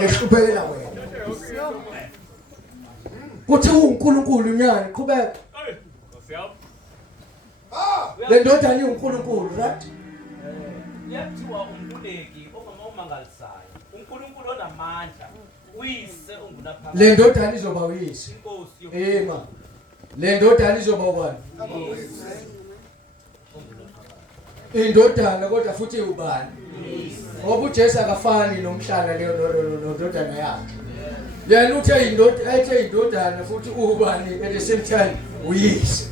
wena ehluphekela wena kuthi uNkulunkulu unyani qhubeka le ndodana uNkulunkulu right yathiwa umbuleki ongamangalisayo uNkulunkulu onamandla uyise ongunaphakade le ndodana izoba uyise inkosi ma le ndodana izoba ubani indodana kodwa futhi ubani ngoba uJesu akafani nomhlanga leyo ndodana yakhe yena uthe indodana futhi ubani at the same time uyise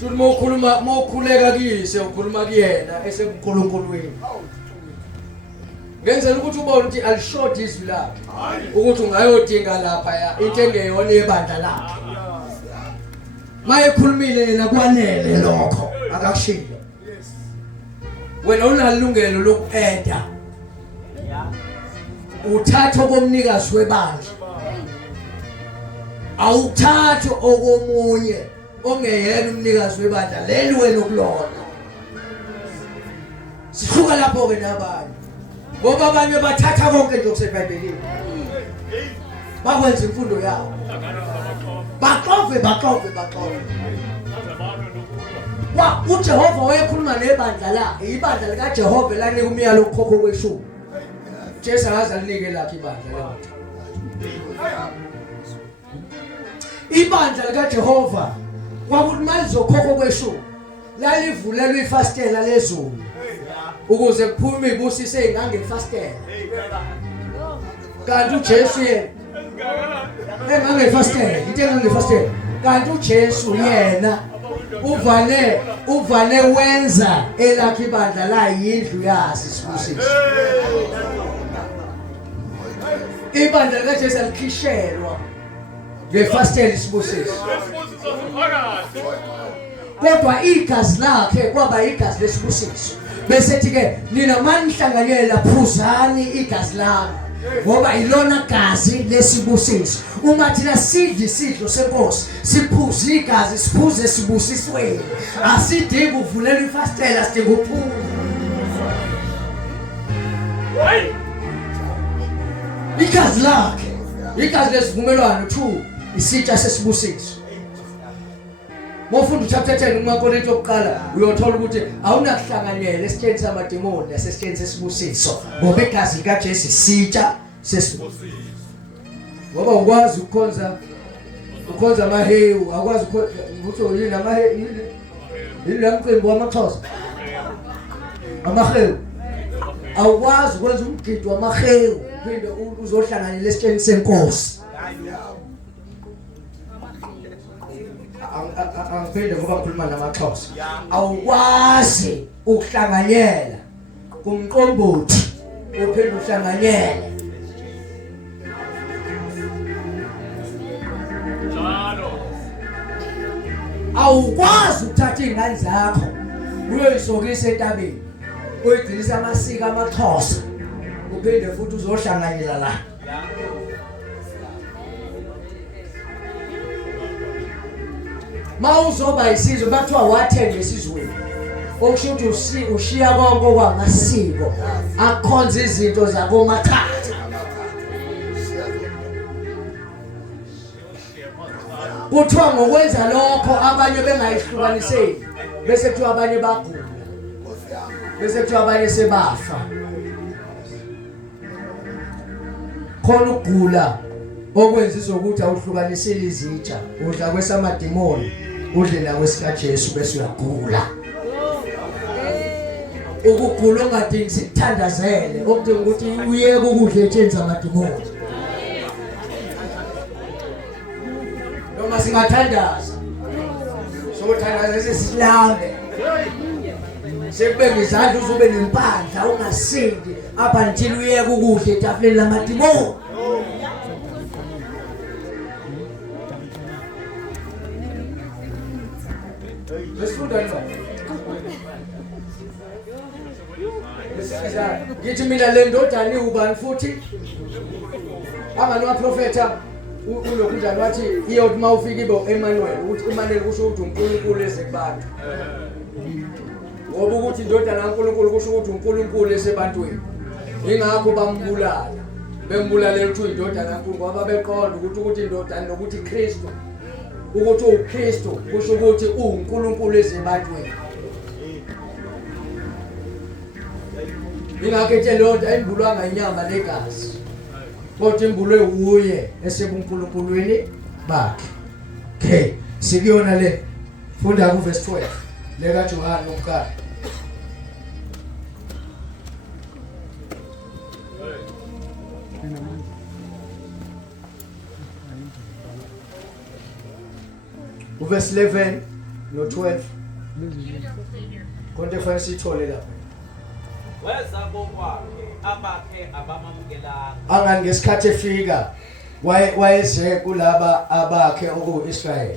tuthi mokhuleka kuyise ukhuluma kuyena eseNkulunkulweni ngenzela ukuthi ubone ukuthi alishort izwi lakhe ukuthi ungayodinga lapha ya into engeyona ebandla lakhe maye khulumile yena kwanele lokho akakushilo wena unalungelo lokuenda uthatha komnikazi webandla awuthatha okomunye ongeyena umnikazi webandla leli wena okulona sihluka lapho ke nabanye ngoba abanye bathatha konke nje okuseBhayibhelini bakwenza imfundo yabo baxove uJehova wayekhuluma nebandla la ibandla lika Jehova lanika umyalo ukukhokho kweshumi Jesu akaze alinike lakhe ibandla lakhe ibandla lika Jehova kwakuthi mali zokhokho kweshumi lalivulelwe ifastela lezulu ukuze kuphume ibusise eingange ifastela kanti uJesu yena engange ifastela into engange ifastela kanti uJesu yena uvane wenza elakhe ibandla la yindlu yazi sibusiso ibandla likaJesu alikhishelwa ngefastela sibusiso kodwa igazi lakhe kwaba igazi lesibusiso bese ke nina manihlanganyela phuzani igazi lami ngoba ilona gazi lesibusiso uma thina sidla isidlo senkosi siphuze igazi siphuze sibusisweni asidingi uvulela ifastela sidinga uphuza igazi lakhe igazi lesivumelwano 2 isitsha sesibusiso Mofunda chapter 10 uMakorinto yokuqala uyothola ukuthi awunakuhlanganyela esitsheni samademoni nasesitsheni sesibusiso ngoba igazi lika Jesu sitsha sesibusiso ngoba ukwazi ukhonza amahewu akwazi ukuthi yini amahewu yini lamqembu wamaXhosa amahewu awukwazi ukwenza umgidi wamahewu phinde uzohlanganyela esitsheni senkosi angipende ngoba ngikhuluma namaXhosa awukwazi ukuhlanganyela kumqombothi uphinde uhlanganyele njalo awukwazi ukuthatha izingane zakho uyoyisokisa entabeni uyigcilisa amasiko amaXhosa uphinde futhi uzohlanganyela la mawuzoba isizwe bathiwa wathenge isizweni okusho ukuthi ushiya konke kwamasiko akhonza izinto zakomathatha kuthiwa ngokwenza lokho abanye bengayihlukaniseki bese kuthiwa abanye bagula bese kuthiwa abanye sebafa khona ukugula okwenza izokuthi awuhlukanisele izitsha udla kwesamademoni udle la kwesikaJesu bese uyagula ukugula ongadingi sikuthandazele okudinga ukuthi uyeke ukudla ethenza amademoni noma singathandaza sokuthandaza sesilambe sekubeka izandla uzobe nempandla ungasindi apha until uyeke ukudla etafuleni lamademoni Ngithi mina le ndodana ubani futhi abanye abaprofeta ulokunjani wathi iyothi mawufika ibo Emmanuel ukuthi Emmanuel kusho ukuthi uNkulunkulu ezekubantu ngoba ukuthi indodana kaNkulunkulu kusho ukuthi uNkulunkulu esebantwini ingakho bambulala bembulalela ukuthi indodana kaNkulunkulu ngoba beqonda ukuthi indodana nokuthi Kristu ukuthi uKristu kusho ukuthi uNkulunkulu ezebantwini. Ingakho ethi lonto ayimbulwanga inyama negazi kodwa imbulwe uye esebuNkulunkulwini bakhe. Okay, sikuyona le funda ku verse 12 leka Johana umkakhe. Verse 11 no 12 konke fanele sithole lapha. Weza bokwakhe abakhe abamamukelanga. Angani ngesikhathi efika wayeze kulaba abakhe okuIsrael.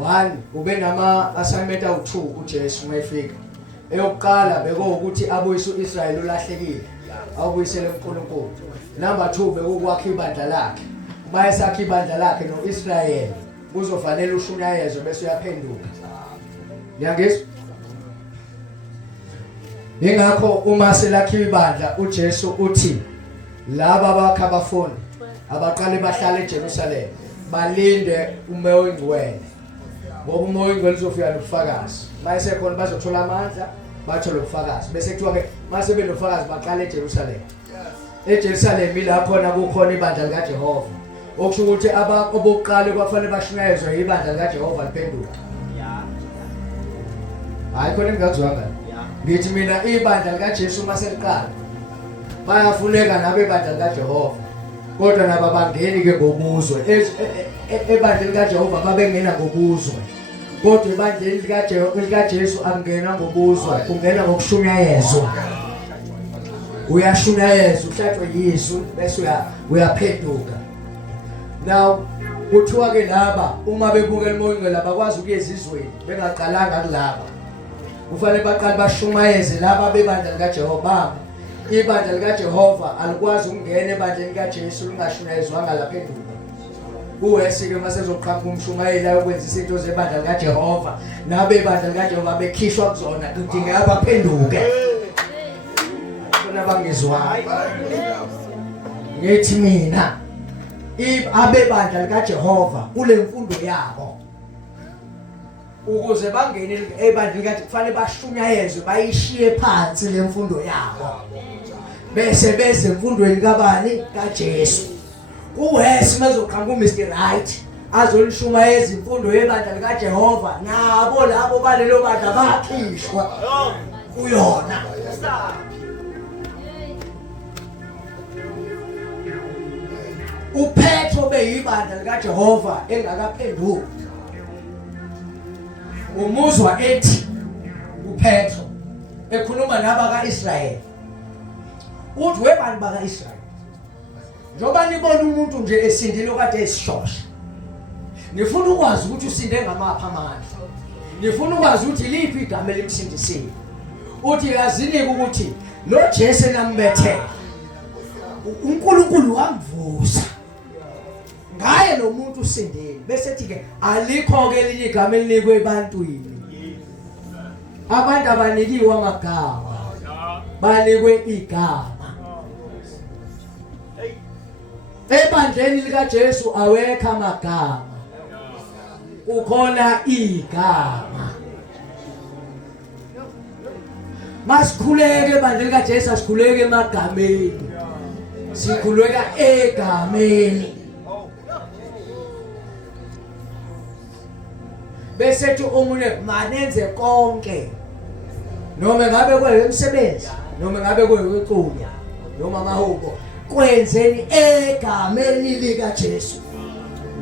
1 ube nama assignment awu2 uJesu mayifika. Eyokuqala bekuwukuthi abuyise uIsrael ulahlekile. Awubuyisele uNkulunkulu. Number 2 bekukwakha ibandla lakhe. Bayesakha ibandla lakhe noIsrael. Kuzofanele ushunyayezwe bese uyaphenduka. Ngiyangizwa? Ingakho uma selakhiwa ibandla uJesu uthi laba abakha abafundi abaqale bahlale eJerusalem balinde umoya oyingcwele. Ngoba umoya oyingcwele uzofika nobufakazi. Mayise khona bazothola amandla bathole ubufakazi. Bese kuthiwa ke mase benobufakazi baqale eJerusalem. eJerusalem ilapho khona kukhona ibandla likaJehova. Okusho ukuthi abokuqala kwafanele bashunyayezwe ibandla likaJehova liphenduka. Hayi khona ngingazwanga. Ngithi mina ibandla likaJesu maseliqala bayafuneka nabe ibandla likaJehova. Kodwa naba bangeni ke ngobuzwe. Ebandla likaJehova babengena ngobuzwe. Kodwa ibandla likaJesu angena ngobuzwe, kungena ngokushunyayezwa. Uyashunyayezwa, uhlatshwe yizwi bese uyaphenduka. Now kuthiwa ke laba uma bebuka umoya oyingcwele abakwazi ukuyeza izweni bengaqalanga kulaba. Kufanele baqale bashumayeze laba bebandla likaJehova. Ibandla likaJehova alikwazi ukungena ebandleni likaJesu lingashunyayezwanga lapha endulo. Uwesi ke mase zoqhamuka umshumayela ukwenza izinto zebandla likaJehova. Nabe ibandla likaJehova bekhishwa kuzona kudingeka baphenduke. Khona bangizwanga. Ngithi mina abebandla likaJehova kule mfundo yabo ukuze bangene ebandla likaJehova kufanele bashunyayezwe bayishiye phansi le mfundo yabo bese emfundweni kabani kaJesu. Uwesi mazoqhamuka uMr Right azolishumayeza imfundo yebandla likaJehova nabo labo balelo bandla bakhishwa kuyona. uPetro beyibandla likaJehova engakaphenduki. Umuzwa ethi uPetro ekhuluma naba kaIsrael. Uthi webani bakaIsrael. Njoba nibona umuntu nje esindile okade esishosha. Nifuna ukwazi ukuthi usinde ngamapha amandla. Nifuna ukwazi ukuthi liphi igama elimsindisile. Uthi yazini ukuthi lo Jesu nambethele uNkulunkulu wamvusa. Ngaye lo muntu usindile bese ethi ke alikho ke elinye igama elinikwe ebantwini. Abantu abanikiwe amagama. Banikwe igama. Ebandleni likaJesu awekho amagama. Ukhona igama. Masikhuleke ebandleni likaJesu asikhuleke emagameni. Sikhuleka egameni. Bese ethi omunye manenze konke. Noma ngabe kwemsebenzi, noma ngabe kweculo, noma amahubo, kwenzeni egameni likaJesu.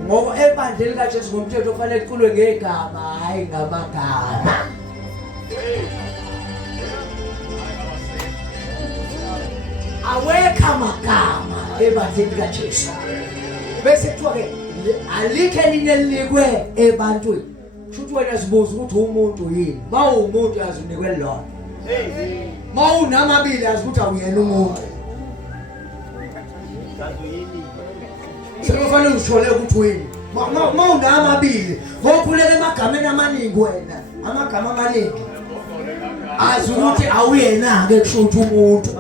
Ngoba ebandleni likaJesu ngomthetho kufanele kuculwe ngegama hayi ngamagama. Awekho amagama ebandleni likaJesu. Bese kuthiwa ke alikho elinye elinikwe ebantwini. Futhi wena sibuza ukuthi umuntu yini. Mawumuntu yazi unikwe lona. Mawunamabili yazi ukuthi awuyena umuntu. Sekufanele uthole ukuthi wini. Mawunamabili ngokhuleka emagameni amaningi wena. Amagama amaningi. Azi ukuthi awuyena ke kusho ukuthi umuntu.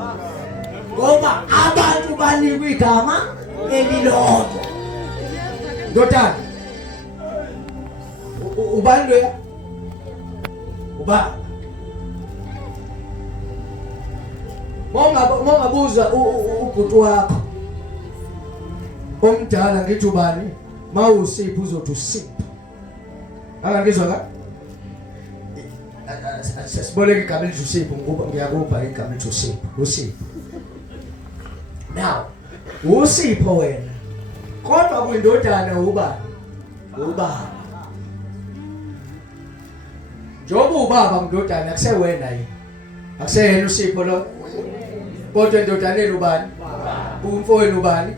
ngoba abantu banikwa igama elilodwa. Ndodana ubani lo? Uba mongabuza ubhuti wakho omdala ngithi ubani mawusipho uzothi usipho. Angangizwa ka? Siboleka igama elithi usipho ngoba ngiyakupha igama elithi usipho. Usipho. Now, usipho wena. Kodwa kuyindodana ubani? Ubaba. Njoba ubaba ngidodana akusewena yini? Akuseyena usipho lo. Kodwa indodaneni ubani? Umfowenu ubani?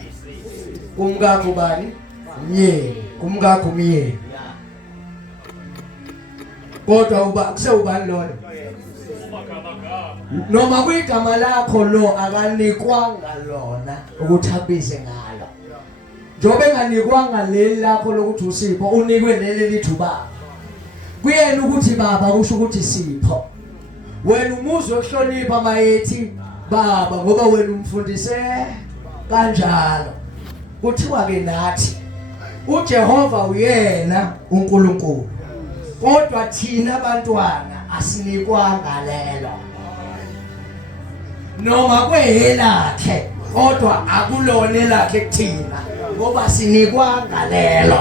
Umkakho ubani? Myeni. Kumkakho myeni. Kodwa uba kusewubani loyo? Noma kuyigama lakho lo akanikwanga lona ukuthi abize ngalo. Njobe enganikwanga leli lakho lokuthi usipho unikwe leli lithi ubaba. Kuyena ukuthi baba kusho ukuthi sipho. Wena umuzwe ohlonipha mayethi baba ngoba wena umfundise kanjalo. Kuthiwa ke nathi uJehova uyena uNkulunkulu. Kodwa thina abantwana asinikwanga lelo. Noma kwelakhe kodwa akulona lakhe kuthina ngoba sinikwanga lelo.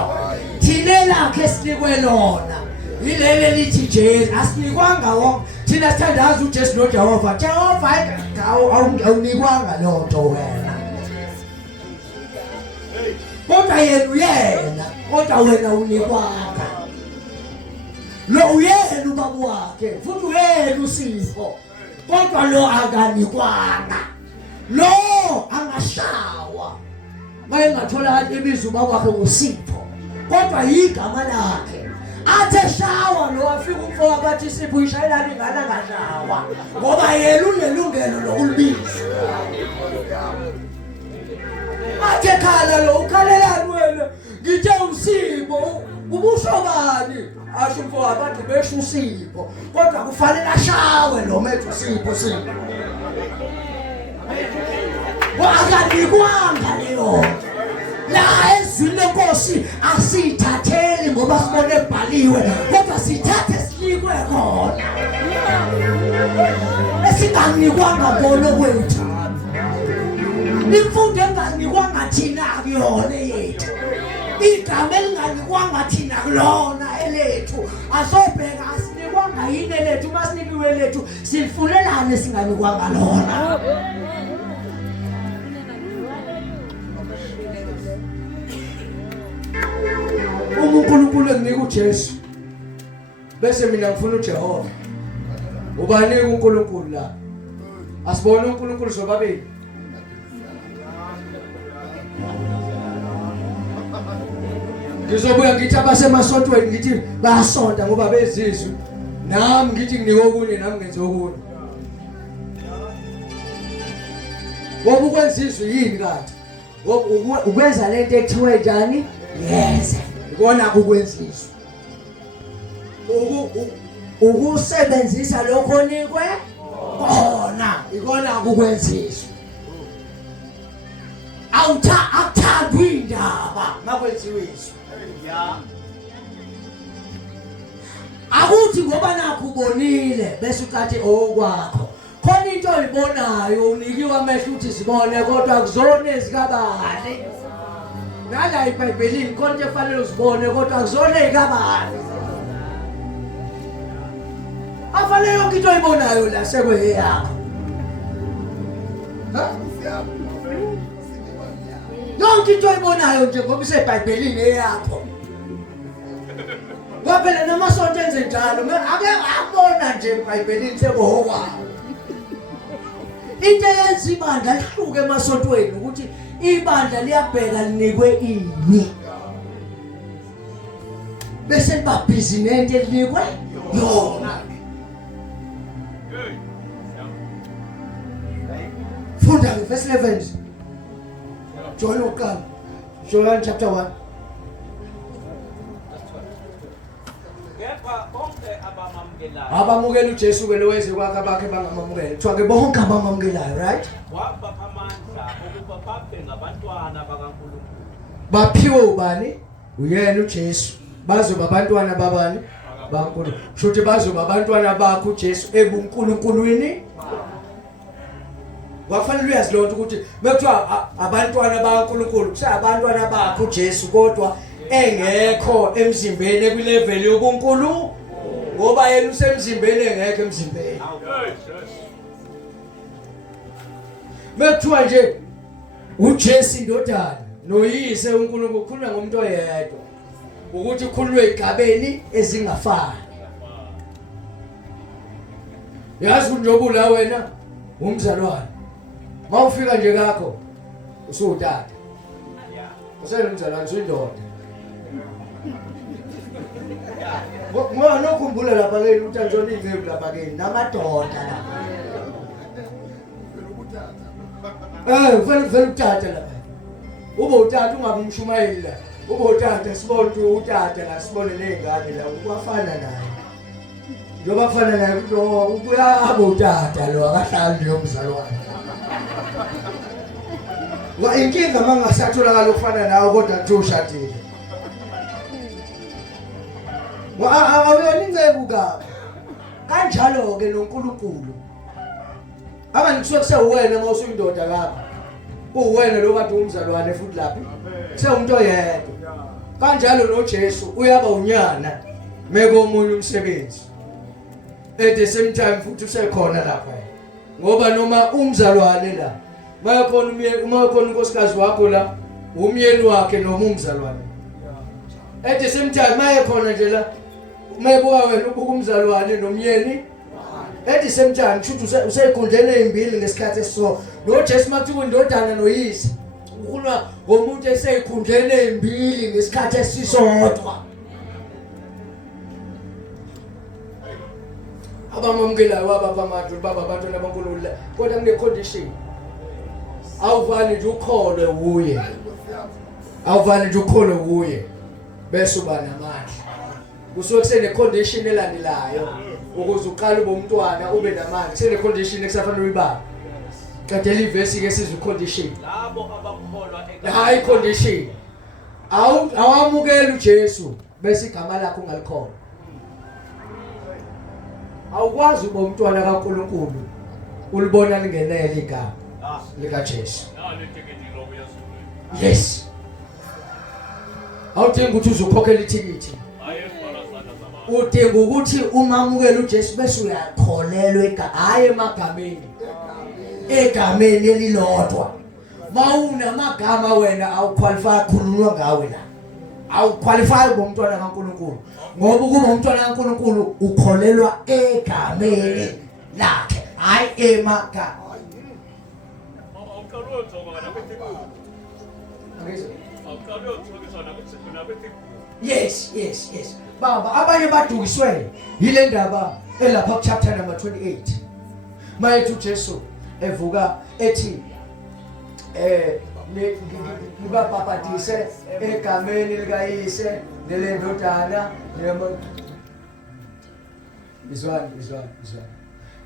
Thina lakhe sinikwe lona. Ilele lithi Jesu asinikwanga wonke. Thina sithandaza uJesu noJehova. Jehova awunikwanga lonto wena. Kodwa yena kodwa wena unikwanga. Lo uyena ubaba wakhe futhi uyena usipho. Kodwa lo akanikwanga. Lo angashawa. Mayengathola ibizo ubaba wakhe ngosipho. Kodwa igama lakhe. Athe shawa lo afika umfowabo bathi sipho ishayelana ingane ngashawa. Ngoba yena unelungelo lokulibiza. Athe khala lo ukhalelani wena? Ngithe usipho. Ubusho bani? Asho umfowabo bathi besho usipho. Kodwa kufanele ashawe lo methu usipho sipho. Wakanikwanga leyo. La ezwini lenkosi asithatheli ngoba sibone ebhaliwe kodwa sithathe sinikwe khona. Esinganikwanga bona kwethu. Imfundo enganikwanga thina akuyona yethu. Igama elinganikwanga thina kulona elethu. Asobheka asinikwanga yini elethu masinikiwe lethu sifunelane singanikwanga lona. uNkulunkulu enginika uJesu bese mina ngifuna uJehova. Ubani uNkulunkulu la? Asibone uNkulunkulu sobabili. Ngizobuya ngithi abasemasontweni ngithi bayasonta ngoba bezizwe. Nami ngithi nginike okunye nami ngenze okunye. Wobu kwenzizwe yini kanti? Ukwenza lento ekuthiwe njani? Yes. Ikona ukukwenziswa. Ukusebenzisa lokho nikwe khona. Ikona ukukwenziswa. Awuthandwi indaba makwenziwe iso. Akuthi ngoba nakho ubonile bese ucathi okwakho. Khona into oyibonayo unikiwe amehlo uthi sibone kodwa kuzona ezikabani. Nala iBhayibhelini khona nje fanele uzibone kodwa kuzona ezikabani. Afanele yonke into oyibonayo la sekwe yakho. Yonke into oyibonayo nje ngoba iseBhayibhelini eyakho. Waphela namasonto enze njalo ake abona nje eBhayibhelini sekuhokwayo. Into yenza ibandla lihluke emasontweni ukuthi ibandla liyabheka linikwe ini. Bese libabhizi nento elinikwe yona. Funda verse 11. John uqala. John chapter 1. Abamukela uJesu ke lo weze kwakhe abakhe bangamamukela. Kuthiwa ke bonke abamamukelayo, right? baphaphe ngabantwana bakaNkulunkulu. Baphiwe ubani? Uyena uJesu. Bazoba abantwana babani? BaNkulunkulu. Shothi bazoba abantwana bakho uJesu ebuNkulunkulwini. Wafanele uyazi lonto ukuthi bekuthiwa abantwana bakaNkulunkulu kusabantwana bakho uJesu kodwa engekho emzimbeni ekulevel yobuNkulunkulu ngoba yena usemzimbeni engekho emzimbeni. Bekuthiwa nje uJesu indodana noyise uNkulunkulu ukhuluma ngomuntu oyedwa ukuthi ukhululwe igabeni ezingafani. Yazi njengoba la wena umzalwane mawufika nje kakho usutata usele umzalwane usindoda ngoba nokhumbula lapha ke ukuthi anjona ingcebu lapha ke namadoda lapha ufela utata lapha ube utata ungabe umshumayeli la ube utata sibone ukuthi utata la sibone nezingane la kwafana naye njoba kufana naye ubuya abo utata lo akahlali nje umzalwane wa inkinga mangasatholakala ukufana nawe kodwa kuthi ushadile awuyeninceke kabi kanjalo ke noNkulunkulu abantu kusuke kusewuwena mawusuyindoda kapha uwena lo kade umzalwane futhi lapha sewumuntu oyedwa kanjalo noJesu uyaba unyana meko omunye umsebenzi at the same time futhi usekhona lapha ngoba noma umzalwane la mayakhona umayakhona unkosikazi wakho la umyeni wakhe noma umzalwane at the same time mayakhona nje la mayebuka wena ubuka umzalwane nomyeni at the same time futhi useyikhundleni ezimbili ngesikhathi esiso noJesu makuthiwa indodana noyise ukhuluma ngomuntu eseyikhundleni ezimbili ngesikhathi esisodwa. Abamamukelayo abaphamandla baba abantwana baNkulunkulu kodwa kune condition awuvani nje ukholwe uye awuvani nje ukholwe uye bese uba namandla kusuke kusene condition elandelayo ukuze uqale ube umntwana ube namandla kusene condition ekusafanele uyibamba qedela ivesi ke sizwe condition Labo abakholwa hayi condition awamukela uJesu bese igama lakho ungalikhona awukwazi uba umntwana kaNkulunkulu ulibona lingenele igama lika Jesu. Yes. Awudinga ukuthi uzukhokhela ithikithi. Udinga ukuthi umamukele uJesu bese uyakholelwa hayi emagameni. Egameni elilodwa. Mawunamagama wena awuqualify khululwa ngawe la. Awuqualify uba umntwana kaNkulunkulu. Ngoba ukuba umntwana kaNkulunkulu ukholelwa egameni lakhe hayi emagama. Yes. Baba abanye badukiswe yile ndaba elapha ku chapter number 28. Mayethu Jesu evuka ethi nibabhaphathise egameni likayise nelendodana izwani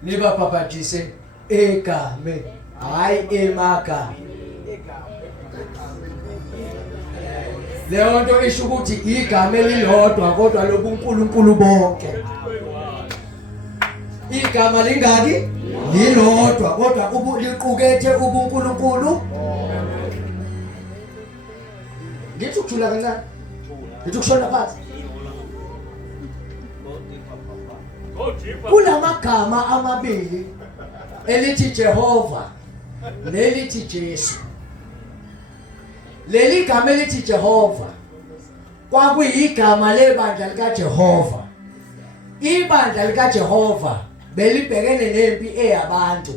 nibabhaphathise egameni hayi emagama. Leyo nto isho ukuthi igama elilodwa kodwa lobuNkulunkulu bonke. Igama lingaki lilodwa kodwa liqukethe ubuNkulunkulu. Ngithi ukuthula kancane. Ngithi ukushona phansi. Kulamagama amabili elithi Jehova nelithi Jesu. Leli gama elithi Jehova kwakuyigama lebandla likaJehova. Ibandla likaJehova belibhekene nempi eyabantu.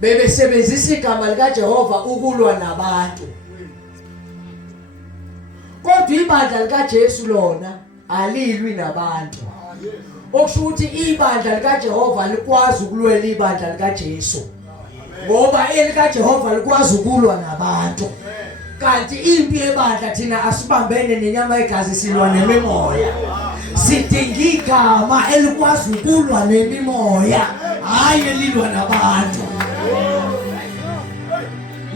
Bebesebenzisa igama likaJehova ukulwa nabantu. Kodwa ibandla likaJesu lona alilwi nabantu. Okusho ukuthi ibandla likaJehova likwazi ukulwela ibandla likaJesu. Ngoba elikaJehova likwazi ukulwa nabantu. Kanti impi yebandla thina asibambene nenyama yegazi silwa nemimoya. Sidinga igama elikwazi ukulwa nemimoya hayi elilwa nabantu.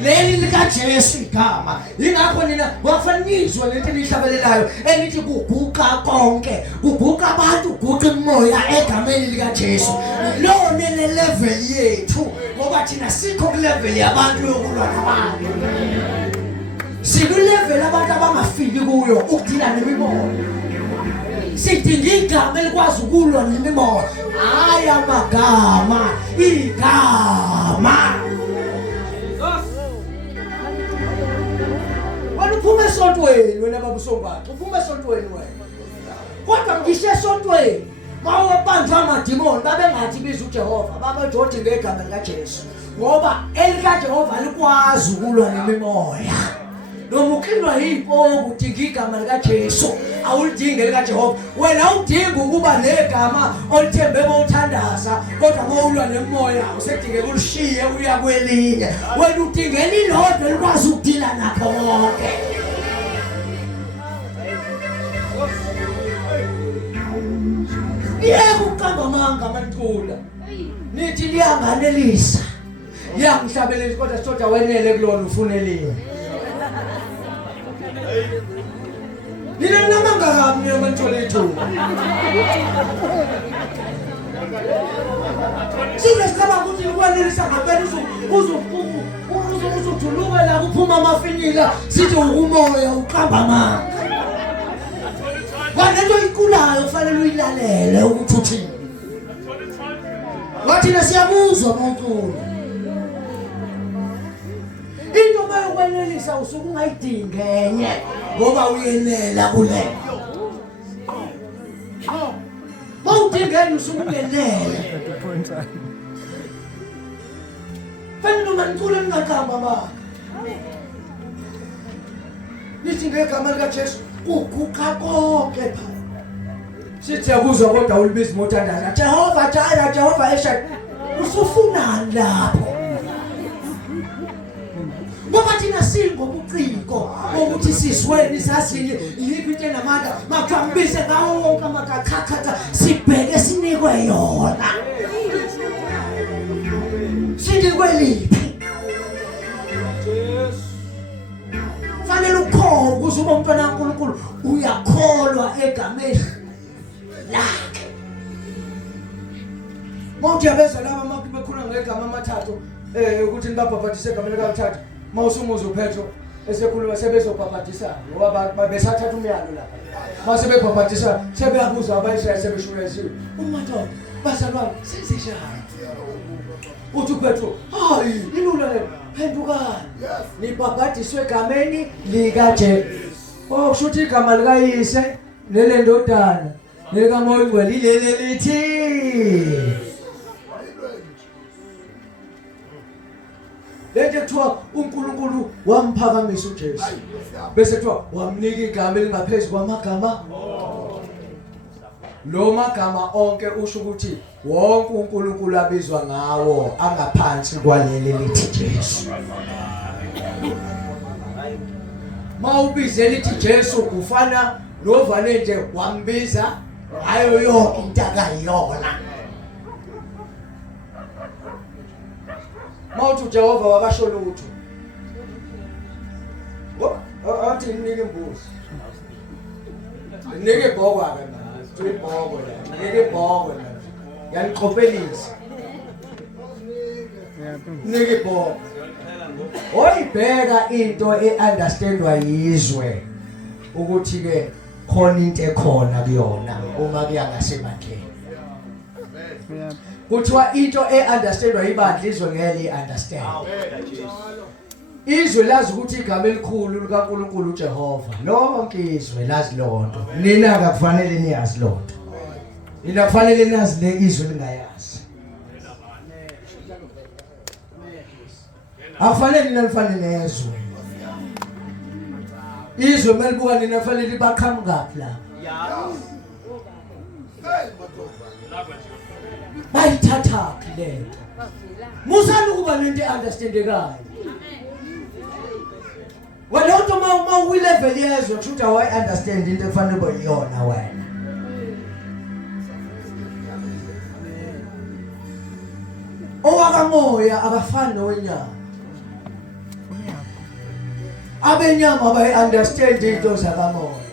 leli lika Jesu igama. Ingakho nina wafanizwa lento elihlabelelayo elithi kuguqa konke, kuguqa abantu, kuguqa umoya egameni lika Jesu. Lona le level yethu ngoba thina sikho ku level yabantu yokulwa nabantu. Siku level abantu abangafiki kuyo ukudila nemimoya. Sidinga igama elikwazi ukulwa nemimoya. Hayi amagama, igama. Uphuma esontweni wena baba uSombaxa, uphuma esontweni wena. Kodwa ngisho esontweni mawabanjwa amadimoni babengathi biza uJehova, babajothi ngegama lika Jesu. Ngoba elika Jehova likwazi ukulwa nemimoya. Noma uqinwa yimpofu udinga igama lika Jesu, awulidingi elika Jehova. Wena udinga ukuba negama olithembe mawuthandaza, kodwa mawulwa nemimoya usedinge ulishiye uya kwelinye. Wena udinga elilodwa elikwazi ukudila nakho konke. Yebo uqamba amanga amantula. Nithi liyanganelisa. Liyangihlabelisa kodwa sithoda wenele kulona ufuneliwe. Nina namanga kamni amantula ethu. Sina sikaba ukuthi ukwanelisa ngaphela uzujuluka la kuphuma amafinyila sithi ukumoya uqamba amanga. Kwanento ikulayo kufanele uyilalele ukuthi uthini. Wathi nasiyabuzwa umuntu. Into mayokwenelisa usuku ungayidingi enye ngoba uyenela kule. Mawudingeni usuku ungenele. Fanele umancule ngaqamba ba. Nithi ngegama lika Jesu kuguqa konke pha. Sithi yakuzwa kodwa ulibiza imothandaza. Jehova Jaya, Jehova Esha. Usufunani lapho? Ngoba thina singobuciko ukuthi sisweni sasinye yiphi into enamandla makuhambise ngawo wonke amakachakhatha sibheke sinikwe yona. Sinikwe liphi? Fanele ukholwe ukuze ube umntwana kaNkulunkulu uyakholwa egameni lakhe. Mawuthi yabezwa laba makubekhuluma ngegama amathathu ukuthi nibabhabhatise egameni likaThathu. Mawusumuza uPetro esekhuluma sebezobhabhatisa ngoba babesathatha umyalo lapha. Mase bebhabhatisa sebeyabuza abayiShayeli sebeshukisiwe. Umadoda bazalwane senzishaya. Uthi uPetro, hayi ilula le phendukani. Nibhabhatiswe egameni lika Jesu. Oh kushuthi igama likaYise nelendodana nelikaMoya Oyingcwele ilele lithi. Lento kuthiwa uNkulunkulu wamphakamisa uJesu. Bese kuthiwa wamnika igama elingaphezulu kwamagama. Lo magama onke usho ukuthi wonke uNkulunkulu abizwa ngawo angaphansi kwaleli lithi Jesu. Mawubize lithi Jesu kufana novane nje wambiza hayo yonke into akayiyona. Mawuthi Jehova wabasho lutho. Athi nike imbuzi. Nike ibhokwe ke manje. Thui ibhokwe la. Nike ibhokwe la. Yaniqophelisa. Nike ibhokwe. Oyibheka into eunderstandwa yizwe ukuthi ke khona into ekhona kuyona uma kuya ngasemandleni. Kuthiwa into eunderstandwa ibandla izwe ngeke understand. Izwe lazi ukuthi igama elikhulu likaNkulunkulu uJehova. Lonke izwe lazi lonto. Nina akufanele niyazi lonto. Nina kufanele nazi le izwe lingayazi. Akufanele nina lifanele nezwe. Izwe melibuka nina kufanele libaqhamukaphi la. Bayithathaphi lento. Musani ukuba nento understandekayo. Wena uthi uma uyilevel yezwe kushuthi awayi understand into efanele boyona wena. Owakamoya akafani nowenyama. Abenyama bayi-understand into zakamoya.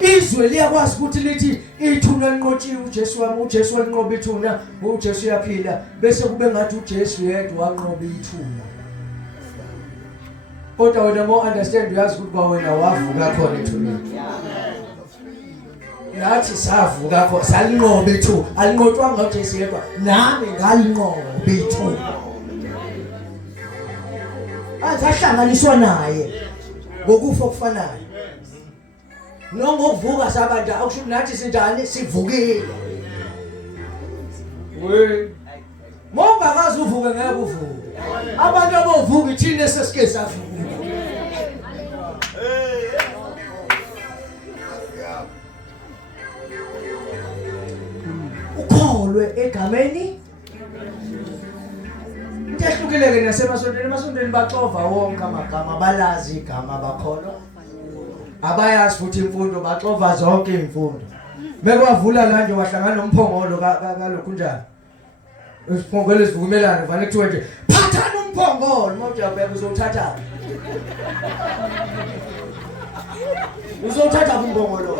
Izwe liyakwazi ukuthi lithi ithuna linqotshiwe uJesu wami, uJesu walinqoba ithuna, uJesu uyaphila, bese kube ngathi uJesu yedwa wanqoba ithuna. Kodwa wena mo understand uyazi ukuthi wena wavuka khona ethuneni. Nathi savuka khona salinqoba ithuna, alinqotshwanga uJesu yedwa, nami ngalinqoba ithuna. Azahlanganiswa naye ngokufa okufanayo. Ngokuvuka sabanja akusho nathi sinjani sivukile. We mongakazi uvuke ngeke uvuke. Abantu abovuka ithini sesike savuka. Ukholwe egameni. Ntehlukile nasemasontweni baxova wonke amagama balazi igama bakholwa. Abayazi futhi imfundo baxova zonke imfundo. Bekwavula la nje wahlangana nomphongolo kalokhu njani. Isiphongolo esivumelana vane kuthiwe nje phathana umphongolo manje uyabeka uzothatha. Uzothatha umphongolo.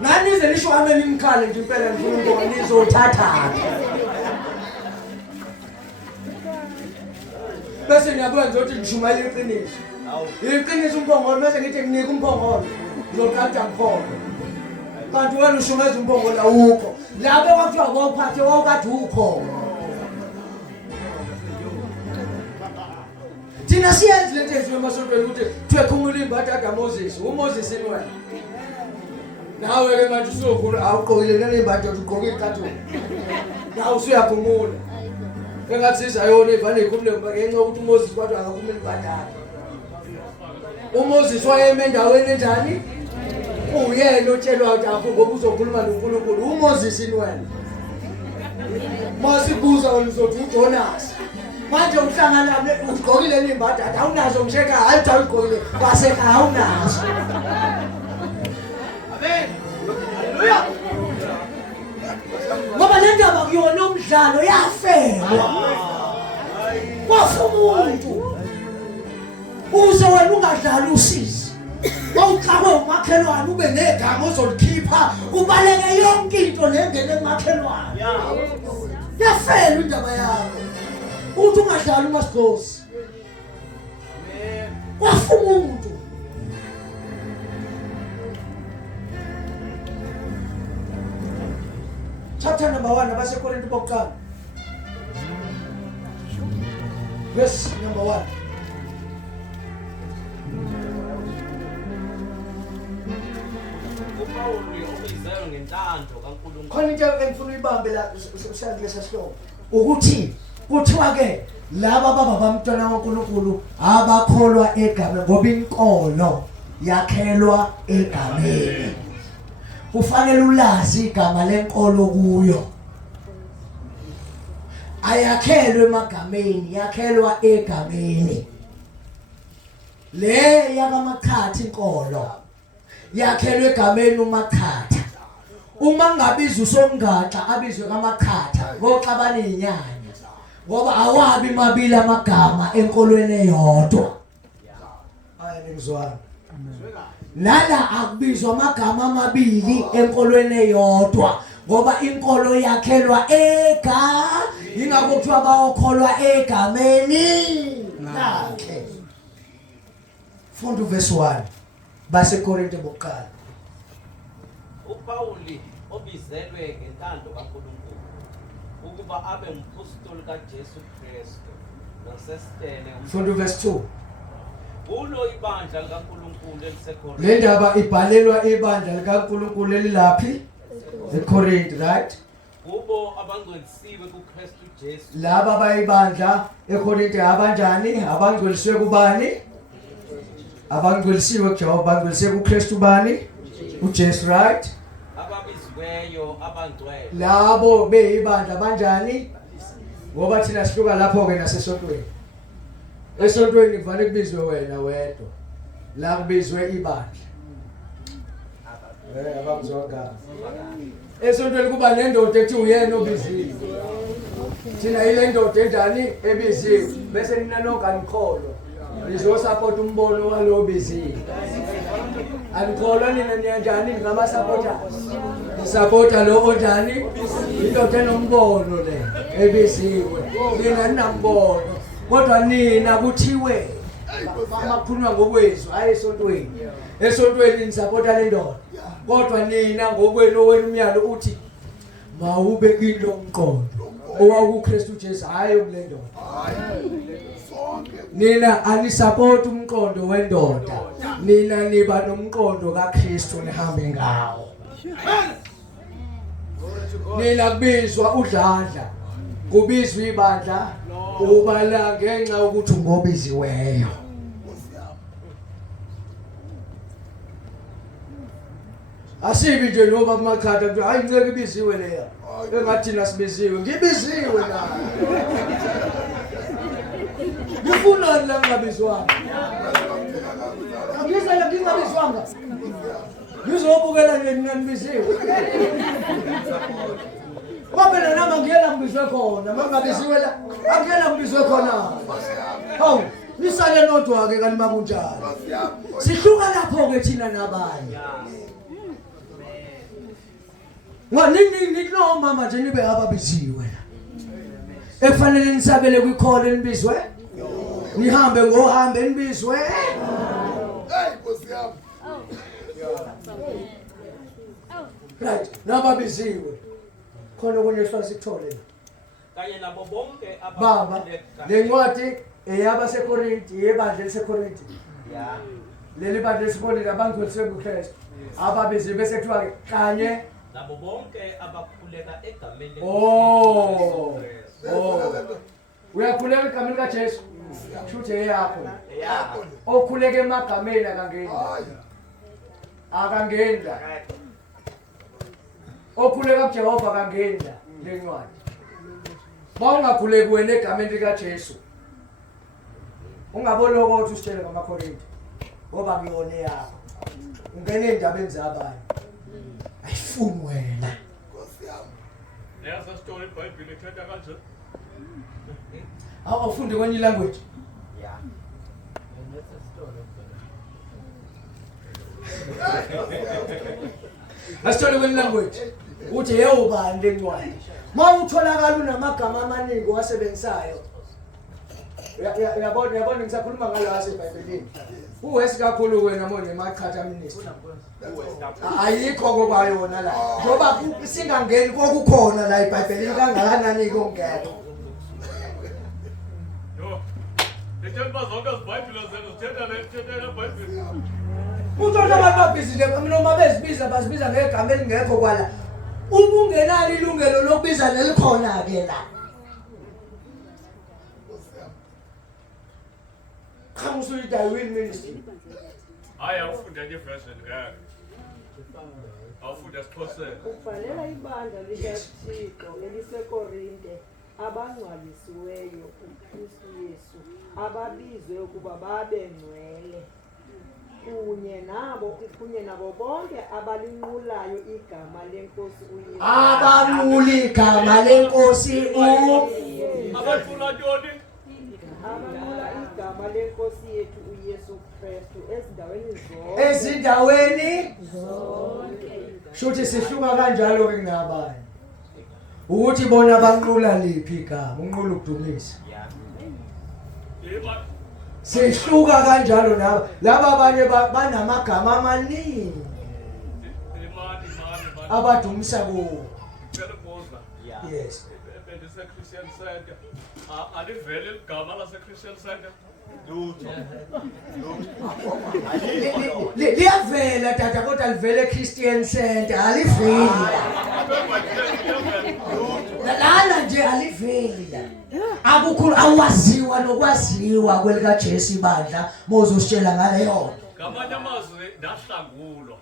Nani nize nisho amen imkhale nje impela ngifuna umphongolo nizothatha. Bese ngiyakwenza ukuthi ngishumayele iqiniso. Iqiniso umphongolo bese ngithi nginika umphongolo. Ngizokhatha umphongolo. Kanti wena ushumeza umphongolo awukho. Lapho kwathiwa awuphathe wawukade ukho. Thina siyenze lento ezwe emasontweni ukuthi twekhumula imbatha kaMoses. uMoses inwena. Nawe ke manje usokhulu awuqokile nembatha ugqoke iqathu. Nawe usuyakhumula. Engathi sayona ivane ikhumule ngenxa ukuthi uMoses kwathi akakhumula ibandala. uMoses wayeme endaweni enjani? Uyena otshelwa ukuthi akho ngoba uzokhuluma noNkulunkulu. uMoses inwena. Masibuza wena uzothi uJonas. Manje uhlangana ugqokile nembatha awunazo ngisheka hayi cha ugqokile waseka awunazo. Amen. Haleluya. Ngoba le ndaba kuyona umdlalo yafelwa. Wafa umuntu. Uze wena ungadlali usizi. Mawuxakwe umakhelwane ube negama ozolikhipha ubaleke yonke into lengene kumakhelwane. Yafelwa indaba yakho. Uthi ungadlali uMasikhosi. Amen. Wafa umuntu. Chapter number 1 abaseKorinte bokuqala. Verse number 1. uPawuli ubizelwe ngentando kaNkulunkulu. Khona into engifuna uyibambe la usiyadle sesihloko. Ukuthi kuthiwa ke laba baba bamntwana kaNkulunkulu abakholwa egameni ngoba inkolo yakhelwa egameni. Kufanele ulazi igama lenkolo kuyo. Ayakhelwe emagameni, yakhelwa egameni. Le yakaMaqhatha inkolo yakhelwe egameni uMaqhatha. Uma ngabiza usongaxa abizwe kaMaqhatha ngoxabana inyanya. Ngoba awabi mabili amagama enkolweni eyodwa. Ayengizwana. Lala akubizwa amagama amabili enkolweni eyodwa ngoba inkolo yakhelwa ingakho kuthiwa bawokholwa egameni lakhe. Funda verse 1 baseKorinte bokuqala. uPawuli obizelwe ngentando kaNkulunkulu ukuba abe umpostoli kaJesu Kristu noSestene. Funda verse 2. Kulo ibandla likaNkulunkulu eliseKorinte. Le ndaba ibhalelwa ibandla likaNkulunkulu elilaphi? eKorinte, right? Kubo abangcwelisiwe kuKristu Jesu. Laba bayibandla eKorinte abanjani? Abangcweliswe kubani? Abangcwelisiwe kuJehova, abangcweliswe kuKristu bani? uJesu, right? Ababizweyo abangcwele. Labo beyibandla banjani? Ngoba thina sihluka lapho ke nasesontweni. Esontweni kufanele kubizwe wena wedwa. La kubizwe ibandla. Abamzwanga. Esontweni kuba nendoda ethi uyena obizile. thina ile ndoda enjani ebiziwe bese nina nonke anikholo lizosupport umbono walo biziwe anikholwa nina niyanjani ngama supporters nisupporta lo onjani indoda enombono le ebiziwe nina ninambono kodwa nina kuthiwe amakhuluma ngokwethu hayi esontweni nisupporta le ndoda kodwa nina ngokwenu wena umyalo uthi mawube kilo umqondo owakuKristu Jesu hayi kule ndoda nina anisupport umqondo wendoda nina niba nomqondo kaKristu nihambe ngawo nina kubizwa udladla kubizwa ibandla ubala ngenxa ukuthi ungobiziweyo asibi nje noma kumakhata nje hayi ngeke ibiziwe leya engathi nasibiziwe ngibiziwe la ngifuna la ngabizwanga ngizela ngingabizwanga ngizobukela nje ngibiziwe Wapena nama ngiyela ngibizwe khona mangabiziwe la angiyela ngibizwe khona hawu nisale nodwa ke kanima kunjalo sihluka lapho ke thina nabanye nini no mama nje nibe ababiziwe la efanele nisabele kwikhole nibizwe nihambe ngohambe nibizwe Nkosi yami right nababiziwe khona kunye sasithole kanye nabo bonke baba lencwadi eyabaseKorinti yebandla leseKorinti leli bandla lesibonile abantu leseKristu ababiziwe bese kuthiwa kanye nabo bonke abakhuleka egameni uyakhuleka egameni kaJesu shuthe yakho okhuleka emagameni akangenda okhuleka kuJehova akangenda lencwadi mawungakhuleki wena egameni likaJesu ungabonoko ukuthi usitshele ngamaKorinti ngoba kuyona yakho ungena endabeni zabanye ayifuni wena Nkosi yami Niyasa story iBhayibheli ethetha kanje awufunde kwenye language asithole kwenye language uthi yewubani lencwadi mawutholakala unamagama amaningi wasebenzisayo yabona ngisakhuluma ngalo waseBhayibhelini uwesi kakhulu wena manje maqhatha minister ayikho kobayona la ngoba singangeni kokukhona la eBhayibhelini kangakanani kongekho yo lethemba zonke iBhayibheli zithetha leBhayibheli uthola abantu babhizi noma bezibiza bazibiza ngegama elingekho kwala ubungenalo ilungelo lokubiza nelikhona ke la Khamusu iDawini ministry hayi awufunda nje version ngeke awufunda siXhosa Kufanele ibandla likaThixo eliseKorinte abangcwalisiweyo kuKristu Yesu ababizwe ukuba babe ngcwele kunye nabo bonke abalinqulayo igama lenkosi uYesu abanqula igama lenkosi abafuna ntoni abanqula igama lenkosi yethu uYesu Kristu ezindaweni zonke shuthi sihluka kanjalo ke ngabanye ukuthi bona banqula liphi igama unqula ukudumisa sihluka kanjalo laba abanye banamagama amaningi abadumisa kuwo yes Christian Center alivele igama laseChristian Center liyavela tata kodwa livele Christian Center aliveli lana nje aliveli akukhulu awaziwa nokwaziwa kwelika Jesu ibandla mozositshela ngale yona ngamanye amazwi ndahlangulwa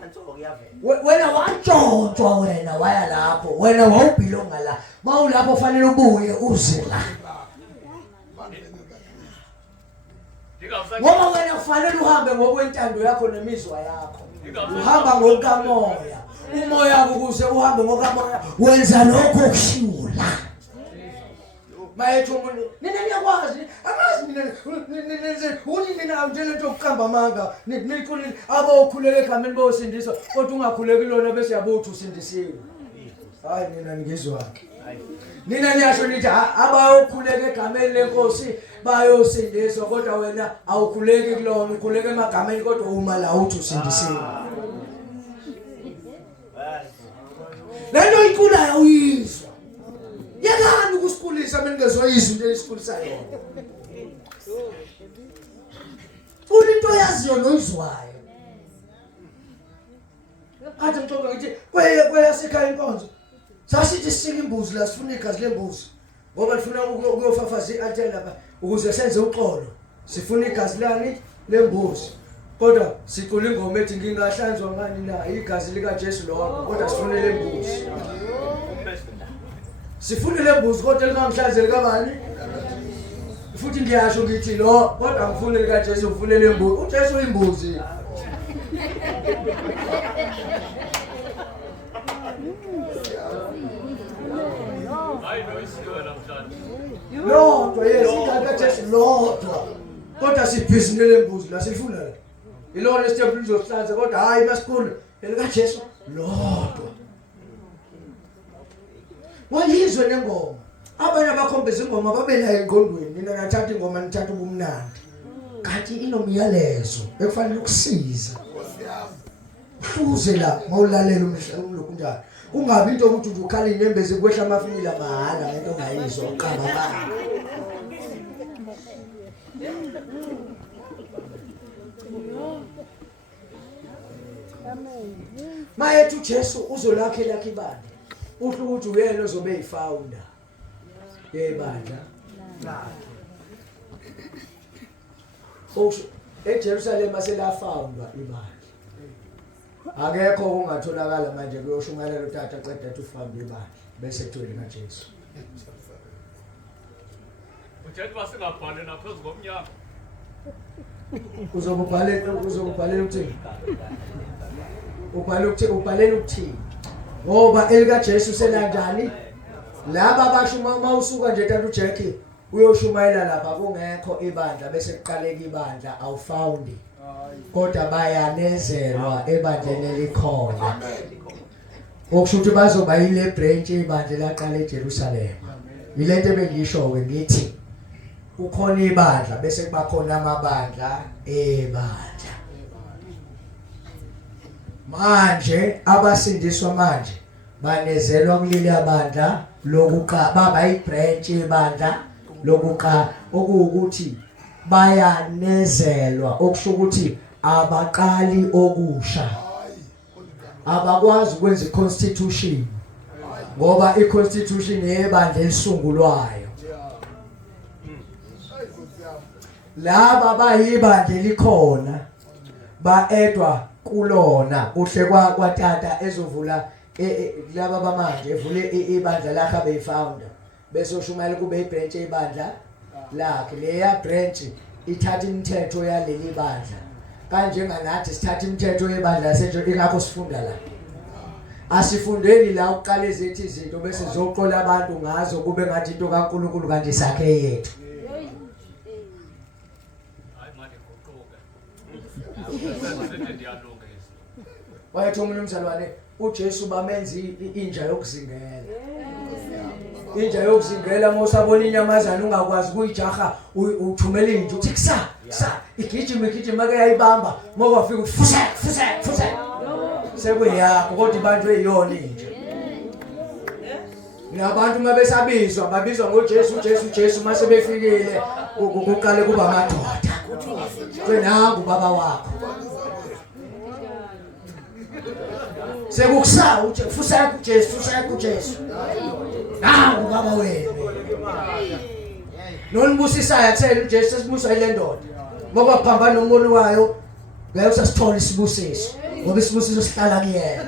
nanso kuyavela wena wantshontshwa wena waya lapho wena wawubhilonga la mawulapho fanele ubuye uze la ngoba wena kufanele uhambe ngokwentando yakho nemizwa yakho uhamba ngokamoya umoya ukuze uhambe ngokamoya wenza lokho kushiwo la Mayethu umuntu nina niyakwazi amazi mina uthi nina awutshela ukuqamba amanga nikhulile abokhuleke egameni bosindiswa kodwa ungakhuleki lona bese yabuthi usindisiwe. Hayi nina ngizwa. Nina niyasho nithi abayokhuleka egameni lenkosi bayosindiswa kodwa wena awukhuleki kulona ukhuleka emagameni kodwa uma la uthi usindisiwe. Lento ikhulayo uyizwa. Yakani ukusikhulisa meningezwe izinto ezisikhulisa yona. Into yaziyo noyizwayo. Athi ngixoxa ngithi kweyasekhaya inkonzo. Sasithi sika imbuzi la sifuna igazi lembuzi. Ngoba lifuna ukuyofafaza i-antenne lapha ukuze senze uxolo. Sifuna igazi lani lembuzi. Kodwa sicula ingoma ethi ngingahlanzwa ngani na igazi lika Jesu lo kodwa sifuna lembuzi. Sifuna lembuzi kodwa lingamhlanze likabani? Futhi ngiyasho ngithi lo kodwa ngifuna lika Jesu ngifuna lembuzi. uJesu uyimbuzi. Hayi noyisiwe namhlanje. Lodwa yesigaba Jesu lodwa. Kodwa sibhizinele lembuzi la sifuna la. Ilona isitempulu lizohlanza kodwa hayi masikhulu elika Jesu lodwa. Walizwe nengoma. Abanye abakhombeza ingoma babelayo engqondweni nina nathatha ingoma nithatha ubumnandi. Kanti inomyalezo ekufanele ukusiza. Hluze la mawulalela umhlobo kunjani. Kungabi into ukuthi ukhala inyembezi kwehla amafimila mahala ngento ongayizwa uqaba bani. Mayethu uJesu uzolakhela ibandla. Uhle ukuthi uyena ozobe yifounder yebandla lakhe. eJerusalem aselafoundwa ibandla. Akekho kungatholakala manje kuyoshumayela utata qeda ufamba ibandla bese kuthiwe kaJesu. Ujethi basingabhali naphezu komnyango. Uzobhalela ukuthini? Ubhalela ukuthini? Ngoba elika Jesu senanjani? Laba bashuma mawusuka nje tata uJackie uyoshumayela lapha kungekho ibandla bese kuqaleka ibandla awufoundi. Kodwa bayanezelwa ebandleni elikhona. Okusho ukuthi bazoba yile branch ibandla laqala eJerusalem. Yilento bengisho ngithi ukhona ibandla bese kuba khona amabandla ebandla. Manje abasindiswa manje banezelwa kuleli bandla lokuqa baba ibranch ebandla lokuqa okuwukuthi bayanezelwa okusho ukuthi abaqali okusha abakwazi ukwenza iconstitution ngoba iconstitution yebandla elisungulwayo laba bayibandla elikhona baedwa kulona kuhle kwatata ezovula laba bamanje evule ibandla lakhe abeyifounder bese ushumayela kube ibranch ebandla lakhe leya branch ithatha imithetho yaleli bandla kanje nganathi sithatha imithetho yebandla sethu ingakho sifunda la asifundeni la uqala ezithi izinto bese zoqola abantu ngazo kube ngathi into kaNkulunkulu kanti sakhe yethu. Hayi manje goqoka. Wayethu umuntu umzalwane uJesu bamenza inja yokuzingela. Inja yokuzingela mosabona inyamazana ungakwazi kuyijaha uthumela inja uthi kusa igijima ke yayibamba ngoba ufika fuse sekuyakho kodwa abantu eyiyona inja. Nabantu mabesabizwa babizwa ngoJesu mase befikile kuqale kuba amadoda. Kwenangu baba wakho. Sekukusa uthi fusa kuJesu. Nangu baba wena. Nonibusisa yathela uJesu sesibusa ile ndoda. Ngoba phamba nombono wayo ngeke usasithola isibusiso. Ngoba isibusiso sihlala kuyena.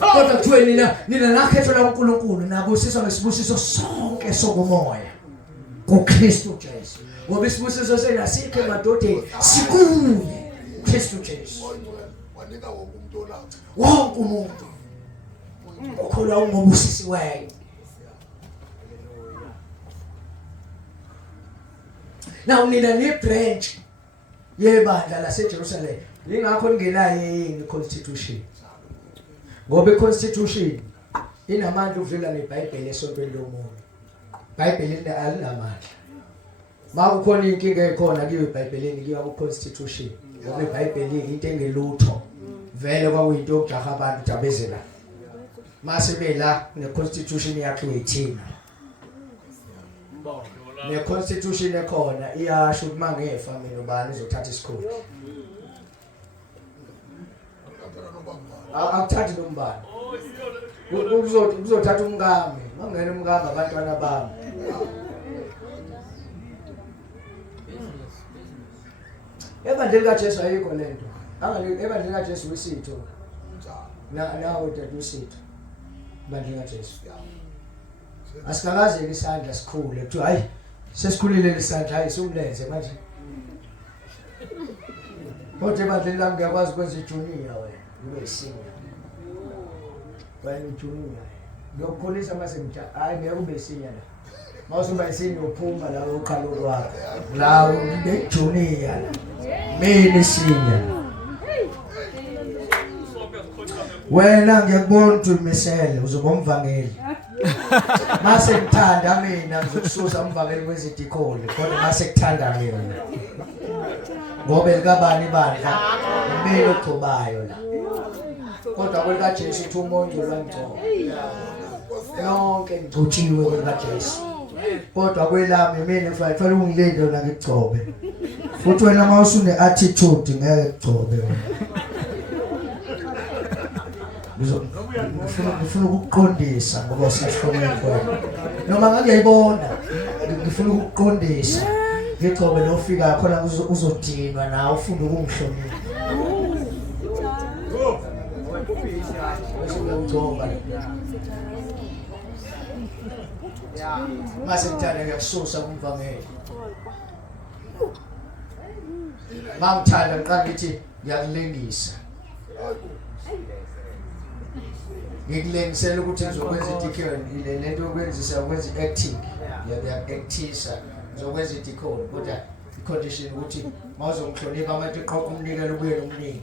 Kodwa kuthiwe nina nakhethwa laNkulunkulu nabusiswa ngesibusiso sonke sokumoya kuKristu Jesu. Ngoba isibusiso senasikho emadodeni sikuye Kristu Jesu. Wanika wonke umuntu olapha. Wonke umuntu ukholwa ungobusisiweyo. Now nina ni branch yebandla laseJerusalem. Ingakho ningenayo yini constitution. Ngoba iconstitution inamandla ukudlula neBhayibheli esontweni lomuntu. iBhayibheli alinamandla. Makukhona inkinga ekhona kuyo iBhayibhelini kuya ku constitution. Ngoba iBhayibheli into engelutho. Vele kwakuyinto yokujaha abantu jabezela. Mase bela neconstitution yakhe yithina. Ne-constitution ekhona iyasho ukuthi mangefa mina ubani uzothatha isikhundla. Akuthathi nombani. Uzothatha umngame. Mangena umngame abantwana bami. Ebandleni kaJesu ayikho lento. Ebandleni kaJesu wisitho. Nawo dadwe usitho. Ebandleni kaJesu. Asikakaze isandla sikhule kuthiwa hayi sesikhulile isandla hayi somlenze manje. Kodwa ebandleni lami ngiyakwazi ukwenza ijunior wena. Ube senior. Wena ijunior. Ngiyokukholisa mase ngitha hayi ngeke ube senior la. Mawusuba senior uphuma la uqalo lwakho. La ube junior la. Mina senior. Wena ngiyakubona ukuthi umisele uzoba umvangeli. Mase ngithanda mina ngizokususa umvangeli kwezidikoli kodwa mase kuthanda mina. Ngoba likabani bandla mina ogcobayo la. Kodwa kwelika Jesu uthi umonjo lwangcoba. Yonke ngigcotshiwe kwelika Jesu. Kodwa kwelami mina kufanele ungilinde la ngigcobe. Futhi wena mawusune attitude ngeke kugcobe wena. Ngifuna ukuqondisa ngoba sihlomile kwena. Noma ngiyayibona ngifuna ukuqondisa. Ngigcobe lofika khona uzodinwa nawe ufunda ukungihlonipha. Ngigcoba. Mase ngithanda ngiyasusa kumvangeli. Mangithanda ngiqala ngithi ngiyakulengisa. Ngikulengisela ukuthi ngizokwenza idikoni ile lento yokwenzisa ukwenza acting. Ngiya-actisa ngizokwenza idikoni kodwa i-condition ukuthi mawuzongihlonipha abantu iqoqa umnikelo ubuye nomningi.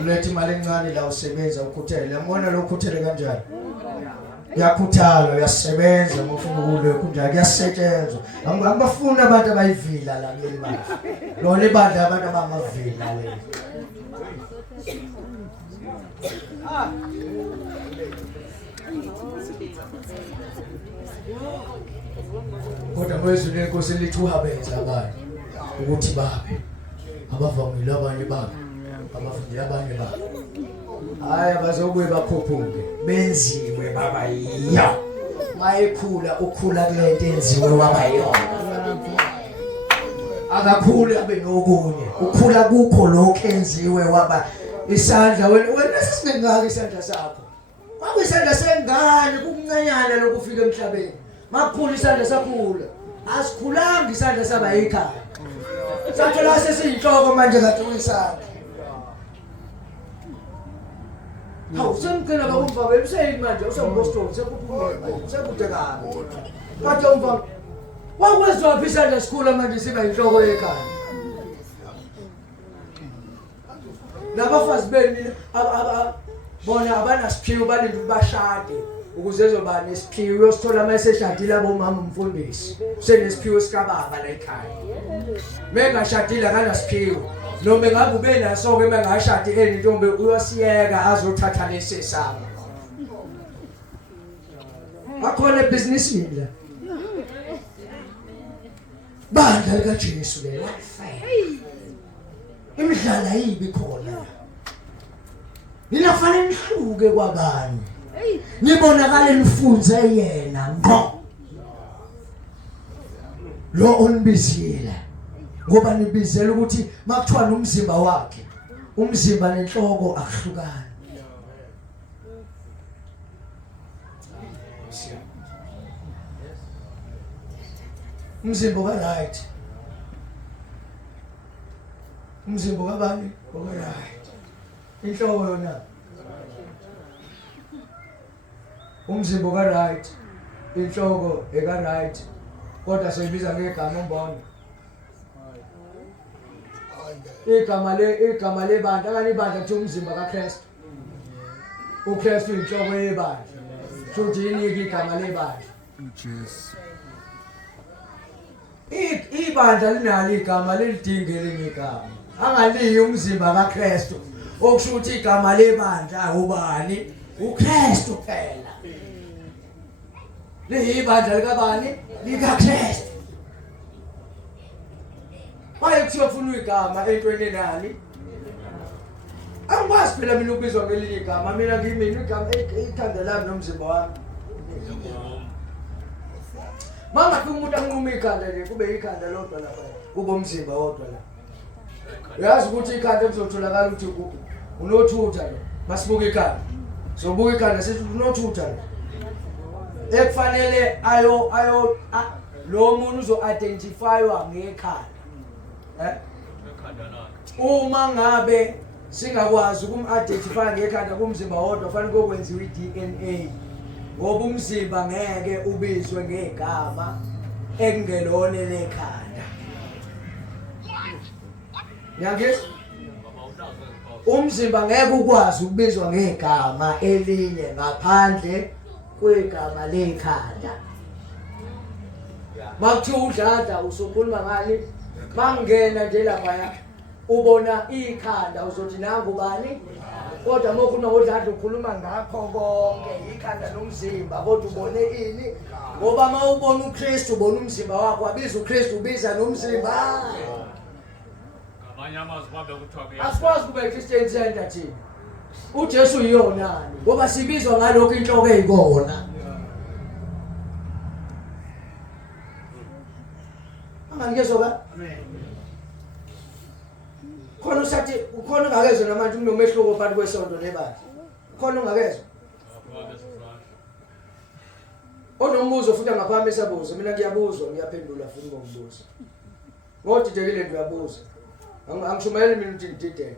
Ulethe imali encane la usebenza ukhuthele. Yabona lo ukhuthele kanjani? Uyakhuthala uyasebenza ngofuna ukule kunjani kuyasetshenzwa. Angibafuni abantu abayivila la ngeli bandla. Lona ibandla abantu abamavila le. Kodwa mwezulu lenkosi lithi uhabeza abantu ukuthi babe abavamile abanye babo abafundile abanye babo. Hayi abazobuye bakhuphuke benziwe baba yiyo. Mayekhula ukhula kulento enziwe waba yona. Akakhule abe nokunye. Ukhula kukho lokho enziwe waba isandla wena sesingaka isandla sakho. Kwabe isandla sengane kumncanyana lokufika emhlabeni. Makukhula isandla sakhula. Asikhulanga isandla saba yikhaya. Sathola sesiyinhloko manje kade uyisandla. Hawu semkena bakumva bebuseyini manje usengibostoni sekuphumela sekude kabi. Bathi umva wakwezwa phi isandla sikhula manje siba inhloko yekhaya. Nabafazi beni bona abanasiphiwo balinde bashade ukuze ezoba nesiphiwo uyosithola mase eshadile abomama umfundisi usenesiphiwo sikababa la ekhaya. Mengashadile akanasiphiwo noma ngabe ubenaso ke mengashadi entombi uyosiyeka azothatha lesi sabo. Bakhona ebhizinisini la. Bandla lika Jesu le life. Imidlalo ayibi khona. Ninafanele nihluke kwabanye. Nibonakale nifunze yena ngqo. Lo onibizile. Ngoba nibizela ukuthi makuthiwa nomzimba wakhe. Umzimba nenhloko akuhlukani. Umzimba wa right. Umzimba kabani? Right. Inhloko yona. Umzimba ka right. inhloko eka right kodwa seyibiza ngegama umbona igama lebandla akani ibandla kuthi umzimba kaKristu uKristu inhloko yebandla futhi yini igama lebandla Jesu. ibandla linalo igama lelidinge elinye igama angaliyi umzimba kaKristu okusho ukuthi igama lebandla ubani uKristu phela liyibandla likabani likaKristu baye kuthiwa ufuna igama entweni nani angikwazi phela mina ukubizwa ngelinye igama mina ngimina igama ikhanda lami nomzimba wami mama kuthi umuntu anquma ikhanda nje kube ikhanda lodwa lapha kube umzimba wodwa la uyazi ukuthi ikhanda kuzotholakala ukuthi unothutha lo masibuka ikhanda sobuka ikhanda sithi unothutha lo ekufanele lo muntu uzo identifywa ngekhanda ekhanda lakhe uma ngabe singakwazi ukum-identify ngekhanda kumzimba wodwa fanele kokwenziwa i-DNA ngoba umzimba ngeke ubizwe ngegama ekungelona lekhanda ngiyangizwa umzimba ngeke ukwazi ukubizwa ngegama elinye ngaphandle kwegama lekhanda makuthiwa udlada usukhuluma ngani mangena nje lapha ubona ikhanda uzothi nangu bani kodwa mokhuluma ngodlada ukhuluma ngakho konke ikhanda nomzimba kodwa ubone ini ngoba mawubona uKristu ubona umzimba wakho wabiza uKristu ubiza nomzimba ngamanye amazwi babe kuthiwa asikwazi kube Christian center thina uJesu yiyonani ngoba sibizwa ngalokho inhloko eyikona angangezwa ka khona usathi ukhona ungakezwe namanje unomehluko phakathi kwesonto nebandla khona ungakezwe onombuzo futhi ngaphambi esabuzo mina ngiyabuzwa ngiyaphendula futhi ngokubuza ngodidekile ngiyabuza angishumayeli mina ukuthi ngidideke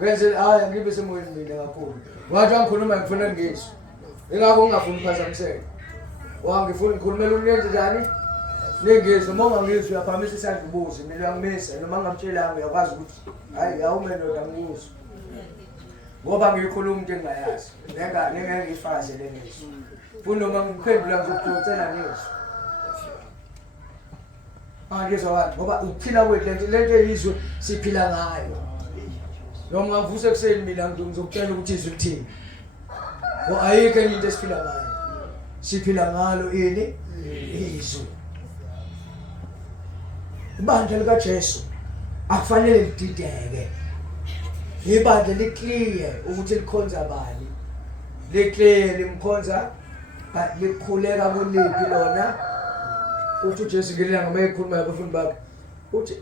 ngenze hayi ngibe semoyeni mina kakhulu wathi angikhuluma ngifuna ngizwe ingakho ngingafuni ukuphazamiseka wangifuna ngikhulumela unyenze njani ningizwe uma ungangizwi uyaphamisa isandla ubuze mina uyangimisa noma ngamtshelanga uyakwazi ukuthi hayi yawume ndoda ngizwe ngoba ngiyikhuluma into engayazi ngeke ngifaze lengizwe futhi noma ngiphendula ngizokudonsela ngizwe angizwa wathi ngoba ukuphila kwethu lento eyizwe siphila ngayo noma ngavuse kuseni mina ngizokutshela ukuthi izwi lithini ngo ayikho enye into esiphila ngayo siphila ngalo ini izwi ibandla likaJesu akufanele lidideke ibandla liclear ukuthi likhonza bani liclear limkhonza likhuleka kuliphi lona uthi uJesu ngelinga ngoba ekhuluma nabafundi bakhe uthi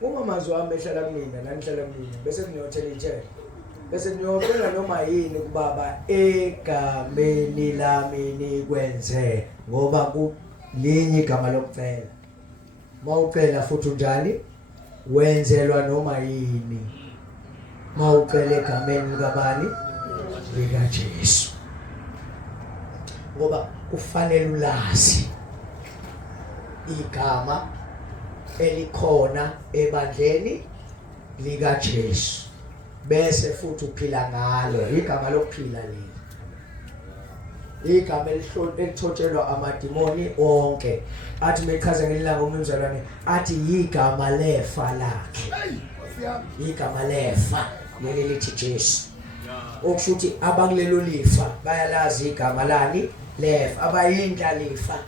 uma amazwi ami ehlala kumina nanihlala kumina bese niyothela ithele bese niyocela noma yini kubaba egameni lami nikwenze ngoba kulinye igama lokucela mawucela futhi unjani wenzelwa noma yini mawucela egameni likabani likaJesu ngoba kufanele ulazi igama elikhona ebandleni likaJesu bese futhi uphila ngalo igama lokuphila leli igama elithotshelwa amadimoni onke athi mechaza ngelilanga umnumzalwane athi igama lefa lakhe igama lefa leli lithi Jesu okusho ukuthi abakulelo lifa bayalazi igama lani lefa abayindlalifa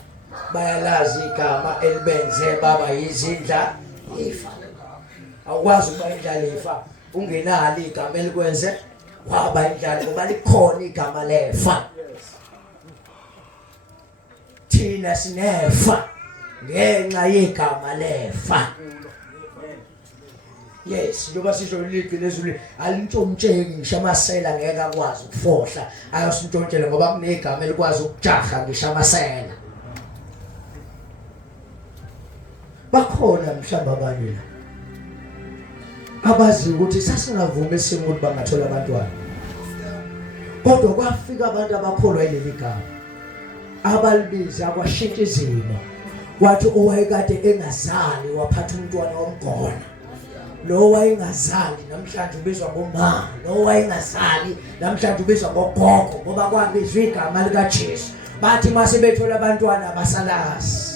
bayalazi igama elibenze baba yizindla lifa awukwazi ukuba indlalifa ungenalo igama elikwenze waba indlala ngoba likhona igama lefa thina sinefa ngenxa yegama lefa yes njoba sisho lithi lezulu alintshontsheki ngisho amasela ngeke akwazi ukufohla ayosintshontshelwa ngoba kunegama elikwazi ukujaha ngisho amasela bakhona mhlamba abanye abazi ukuthi sasingavumi isimo ukuthi bangathola abantwana kodwa kwafika abantu abakholwa yileli gama abalibiza kwashintsha izimo kwathi owayekade engazali waphatha umntwana womgona lo wayengazali namhlanje ubizwa ngomama lo wayengazali namhlanje ubizwa ngogogo ngoba kwabizwa igama lika Jesu bathi mase bethola abantwana abasalazi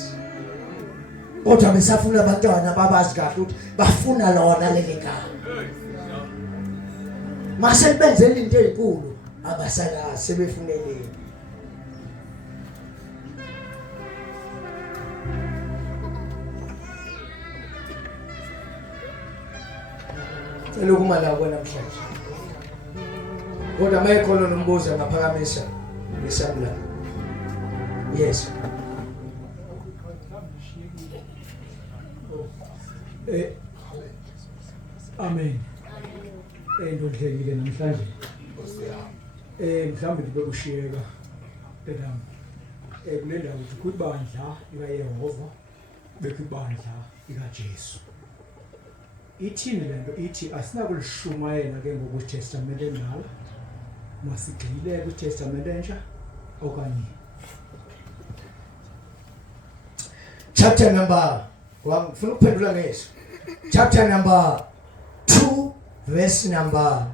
kodwa besafuna abantwana babazi kahle ukuthi bafuna lona leli gama mase benzele into ezinkulu abasalazi sebefuneleni Selokuma la kwena namhlanje. Kodwa mayekhona nombuzo ngaphakamisa ngesabula. Yes. Amen. Ndodlekile namhlanje. Mhlawumbe ndibe kushiyeka bedam. Kule ndawo ukuthi kubandla ikaYehova bekubandla ikaJesu. Ithini lento ithi asinakulishumayela ke ngokuTestament endala masigxile kuTestament entsha okanye chapter number 1 ufuna ukuphendula ngeso chapter number 2 verse number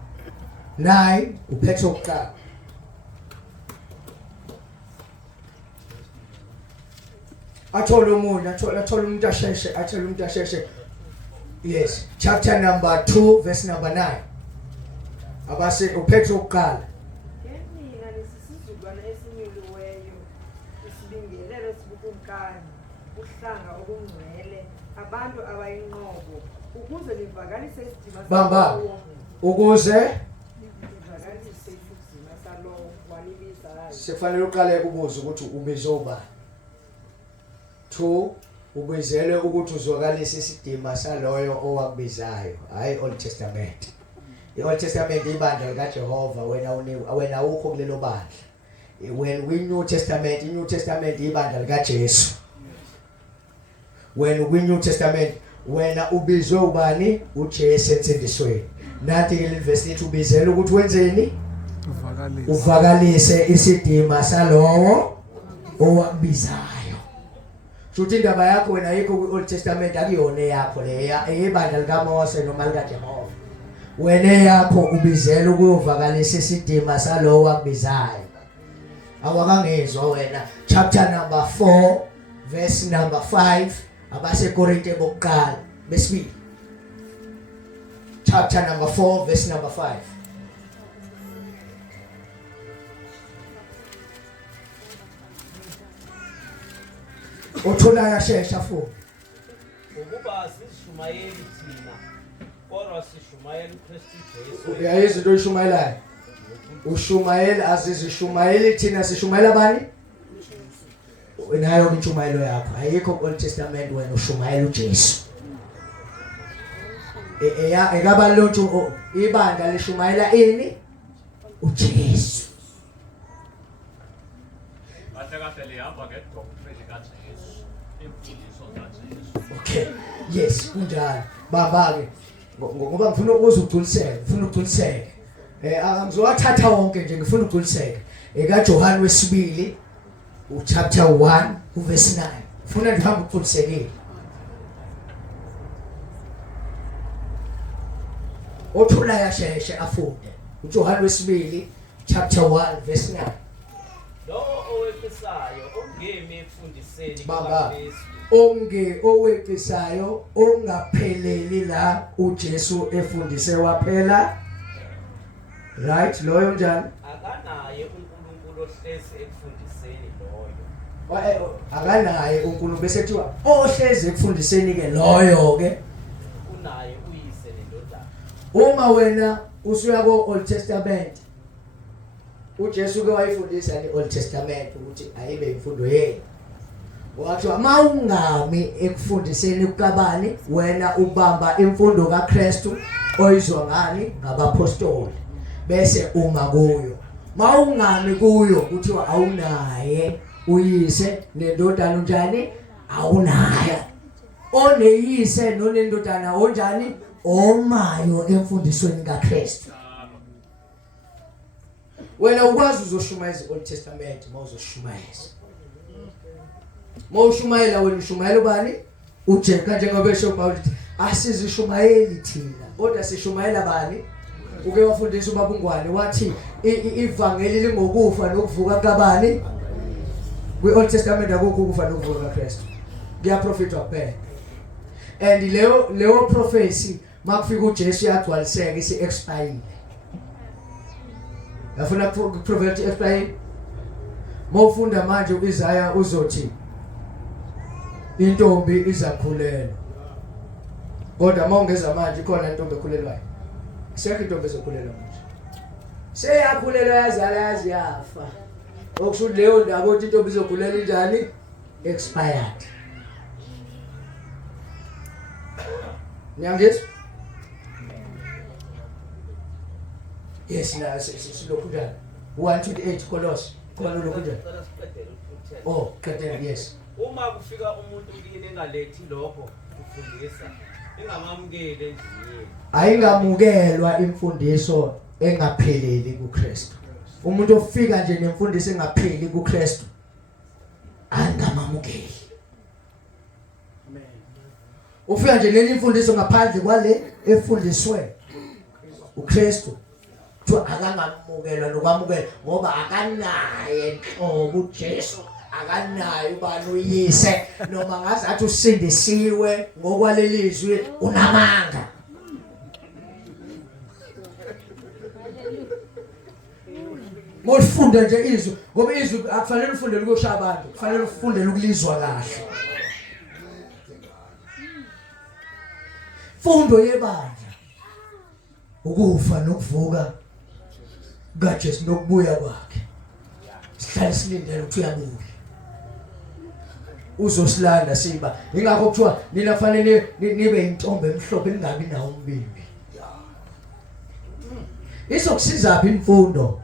9 uphethe ukuqala athola umuntu athola umuntu asheshe athola umuntu asheshe. Yes, chapter number 2 verse number 9. Abase uphethe ukuqala. Mina lesisizukulwana esinyuliweyo isibingelelo sibukumkani uhlanga okungcwele abantu abayinqobo ukuze livakalise isidima Bamba ukuze livakalise isidima salo walibizayo sifanele uqale ukubuza ukuthi ubizoba 2 ubizele ukuthi uzwakalise isidima saloyo owakubizayo hayi Old Testament. I-Old Testament ibandla likaJehova wena ukho kulelo bandla. When we New Testament, New Testament ibandla likaJesu. When we New Testament wena ubizwe ubani uJesu ensindisweni. Nathi ke le verse lithi ubizele ukuthi wenzeni? Uvakalise isidima salowo owakubizayo. Futhi indaba yakho wena ayikho ku-Old Testament akuyona yakho leya eyibandla likaMose noma likaJehova. Wena yakho ubizela ukuyovakalisa isidima salowo wakubizayo. Awakangezwa wena. Chapter number 4 verse number 5 abaseKorinte bokuqala besibili. Chapter number 4 verse number 5. Uthula yashesha futhi. Ukuba sishumayeli thina kodwa sishumayela uKristu Jesu. Uyayizwa into oyishumayelayo? Ushumayela azizishumayeli thina sishumayela bani? Nayo intshumayelo yakho ayikho ku-Old Testament wena ushumayela uJesu. Ekabalothu ibandla lishumayela ini? uJesu. kahle lihamba ngedoctrine kaJesu, imfundiso kaJesu. Okay. Yes, kunjalo. Baba ke ngoba ngifuna ukugculiseka. Angizowathatha wonke nje ngifuna ukugculiseka. EkaJohane wesibili uchapter 1 verse 9. Ufuna ndihambe ukugculisekile. Othula yasheshe afunde. uJohane wesibili chapter 1 verse 9. Lo oweqisayo ongemi ekufundiseni Baba kukaKristu. Oweqisayo ongapheleli la uJesu efundise waphela. Right, loyo njani? Akanaye uNkulunkulu ohlezi ekufundiseni loyo. Akanaye uNkulunkulu bese kuthiwa ohlezi ekufundiseni ke loyo ke Kunaye uyise nendodana. uma wena usuya ko-Old Testament uJesu ke wayifundisa i-Old Testament ukuthi ayibe imfundo yenu. Wathiwa mawungami ekufundiseni kukabani wena ubamba imfundo kaKristu oyizwa ngani ngabapostoli bese uma kuyo. Mawungami kuyo kuthiwa awunaye uyise nendodana njani awunaye. Oneyise nonendodana onjani omayo emfundisweni kaKristu. Wena ukwazi uzoshumayeza i-Old Testament mawuzoshumayeza. Mawushumayela wena ushumayela ubani? Ujeka njengoba esho Paul asizishumayeli thina kodwa sishumayela bani? Uke wafundisa ubabungwane wathi ivangeli lingokufa nokuvuka kabani? Kwi-Old Testament akukho ukufa nokuvuka kaKristu. Kuyaprofitwa kuphela. And leyo prophecy makufika uJesu yagcwaliseka isi-expire. Yafuna prophet expire. Mawufunda manje uIsaiah uzothi intombi izakhulela. Kodwa mawungeza manje ikhona intombi ekhulelwayo. Sekho intombi ezokhulelwa manje. Seyakhulelwa yazala yazi yafa. Okusho leyo ndaba ukuthi intombi izokhulela injani? Expired. Nyangezi? Yes, na silokhu njani. 1:8 Kolose. Khona lokhu njani. Oh, kadeni yes. Uma kufika umuntu kini engalethi lokho kufundisa engamamukele nje. Ayingamukelwa imfundiso engapheleli kuKristu. Umuntu ofika nje nemfundiso engapheli kuKristu angamamukeli. Amen. Ufika nje nemfundiso ngaphandle kwale efundiswe uKristu. Kuthiwa akangamukelwa nokwamukela ngoba akanaye inhlobo uJesu. Akanayo ubani uyise noma ngazathi usindisiwe ngokwalelizwi unamanga. Mofunda nje izwi ngoba izwi akufanele ufundele ukushaya abantu, kufanele ufundele ukulizwa kahle. Fundo yebandla ukufa nokuvuka kaJesu nokubuya kwakhe. Sihlale silindele ukuthi uyabuya. Uzosilanda siba ingakho kuthiwa nina fanele nibe intombi emhlophe ningabi nawo umbimbi. Izokusiza phi imfundo?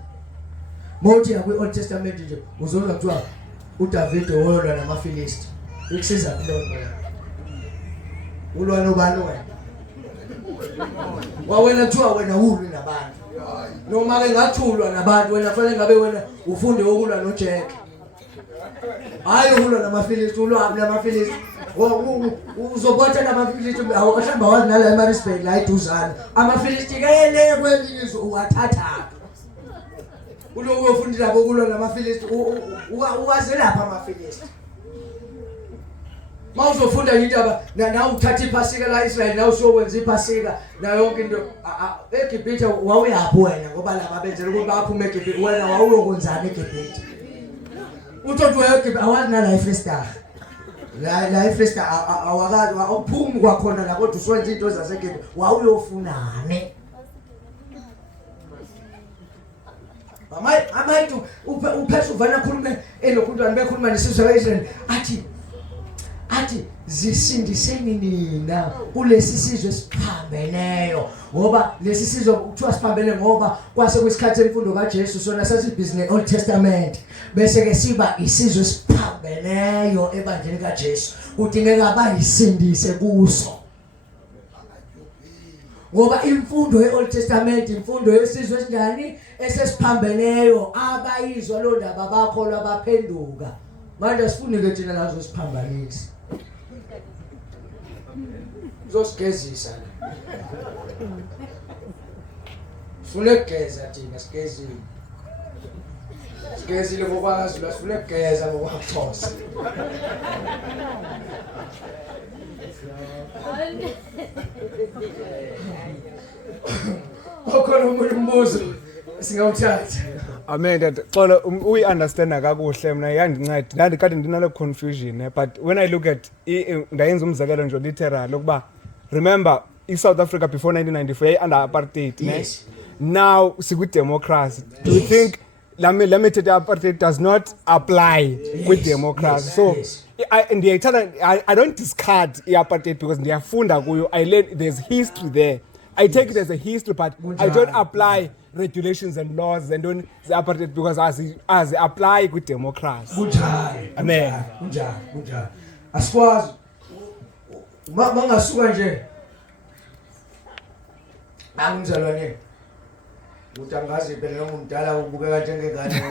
Mawuthi yakwi-Old Testament nje uzozwa kuthiwa uDavid wolwa namaFilisti. Ikusiza phi lo nto? Ulwa nobani wena? Wawena kuthiwa wena ulwi nabantu. Noma ke ngathulwa nabantu wena fanele ngabe wena ufunde ukulwa noJack. Hayi ulwa namaFilisti, ulwa namaFilisti. Uzobotha namaFilisti awuhlamba wazi nala eMaritzburg la eduzana. AmaFilisti ke le kwelizwe uwathatha. Uloku ufundisa bokulwa namaFilisti uwazelapha amaFilisti. Mawuzofunda indaba nawe uthatha iphasika la Israel nawe usokwenza iphasika na yonke into eGibhithe wawuyaphi wena ngoba laba benzela ukuthi baphume eGibhithe wena wawuyokwenzana eGibhithe. Uthothi weGibhithe awazi na la eFreestyle. La eFreestyle awakazi awuphumi kwakhona la kodwa uswenza into zaseGibhithe wawuyofunane. Abantu uphesha uvana khulume elokuntwana bekhuluma nesizwe kaIsrael athi zisindiseni nina kulesi sizwe siphambeneyo ngoba lesi sizwe kuthiwa siphambene ngoba kwase kwesikhathi semfundo kaJesu sona sasibhizinesi Old Testament bese ke siba isizwe siphambeneyo ebandleni kaJesu kudingeka bayisindise kuso ngoba imfundo yeOld Testament imfundo yesizwe esinjani esesiphambeneyo abayizwa lo ndaba bakholwa baphenduka manje sifunike thina nazo siphambanisi zosigezisa sifune ukugeza thina sigezile ngokwazi la sifune ukugeza ngokwaXhosa okhona umuntu umbuzo singawuthatha. Amen. Xolo uyi-understanda kakuhle mina yandinceda ndandikade ndinale confusion but when I look at ndayenza umzekelo nje literal ukuba remember South Africa before 1994 under apartheid yes. Now sikwi-democracy. Do you think let me tell you apartheid does not apply with democracy? Yes, so yes. I don't discard apartheid because ndiyafunda kuyo. I learn there's history there. I take it as a history, but I don't apply regulations and laws and don't the apartheid because as apply with democracy. Amen. Asikwazi mangasuka nje angizalwane utangazi phela ngumdala ubukeka njengengane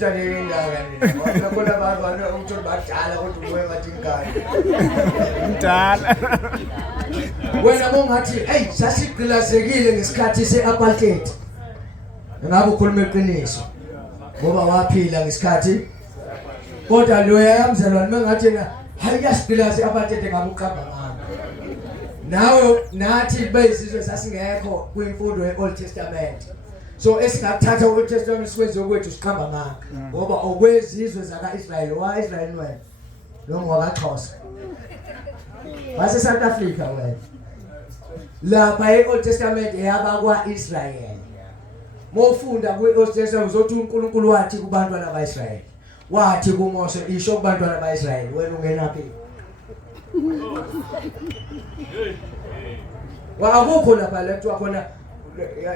Ngithandeke indaba khona abantu umtholo badala kodwa ubuye ngathi ingane. Mdala. Wena mongathi hey sasigqilazekile ngesikhathi seapartheid. Ngabe ukhuluma iqiniso. Ngoba waphila ngesikhathi kodwa lo yamzalwane mengathi na hayi yasigqilaze apartheid ngabe uqamba ngami. Nawe nathi bezizwe sasingekho kwimfundo yeOld Testament. So esingakuthatha uOld Testament sikwenze okwethu siqamba ngaka ngoba okwezizwe zakaIsrael waIsrael wena lo ngwakaXhosa. Base South Africa wena. Lapha eOld Testament eyabakwa Israel. Mofunda kwiOld Testament uzothi uNkulunkulu wathi kubantwana baIsrael. Wathi kuMose isho kubantwana baIsrael wena ungenaphi? Akukho lapha lethu khona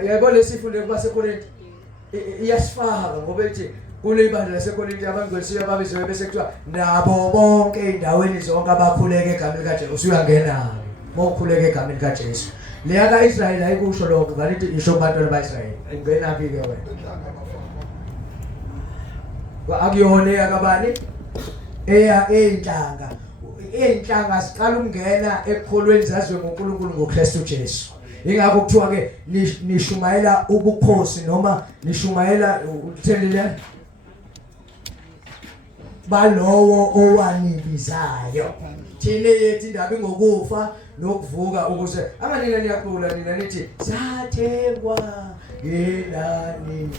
yebo lesifundo kubaseKorinti iyasifaka ngoba ethi kulebandla laseKorinti abangcwelisiwe babizwe bese kuthiwa nabo bonke endaweni zonke abakhuleka egameni likaJesu usuyangena mokhuleka egameni likaJesu leya kaIsrael ayikusho lokho ngalithi isho kubantwana baIsrael ungenaphi ke wena akuyona yakabani eya einhlanga einhlanga siqala ukungena ekukholweni zaziwe ngoNkulunkulu ngoKristu Jesu. Ingakho kuthiwa ke nishumayela ubukhosi noma nishumayela uthelile balowo owanibizayo. Thine yethi indaba ngokufa nokuvuka ukuze amanina niyaqula nina nithi sathengwa ngenani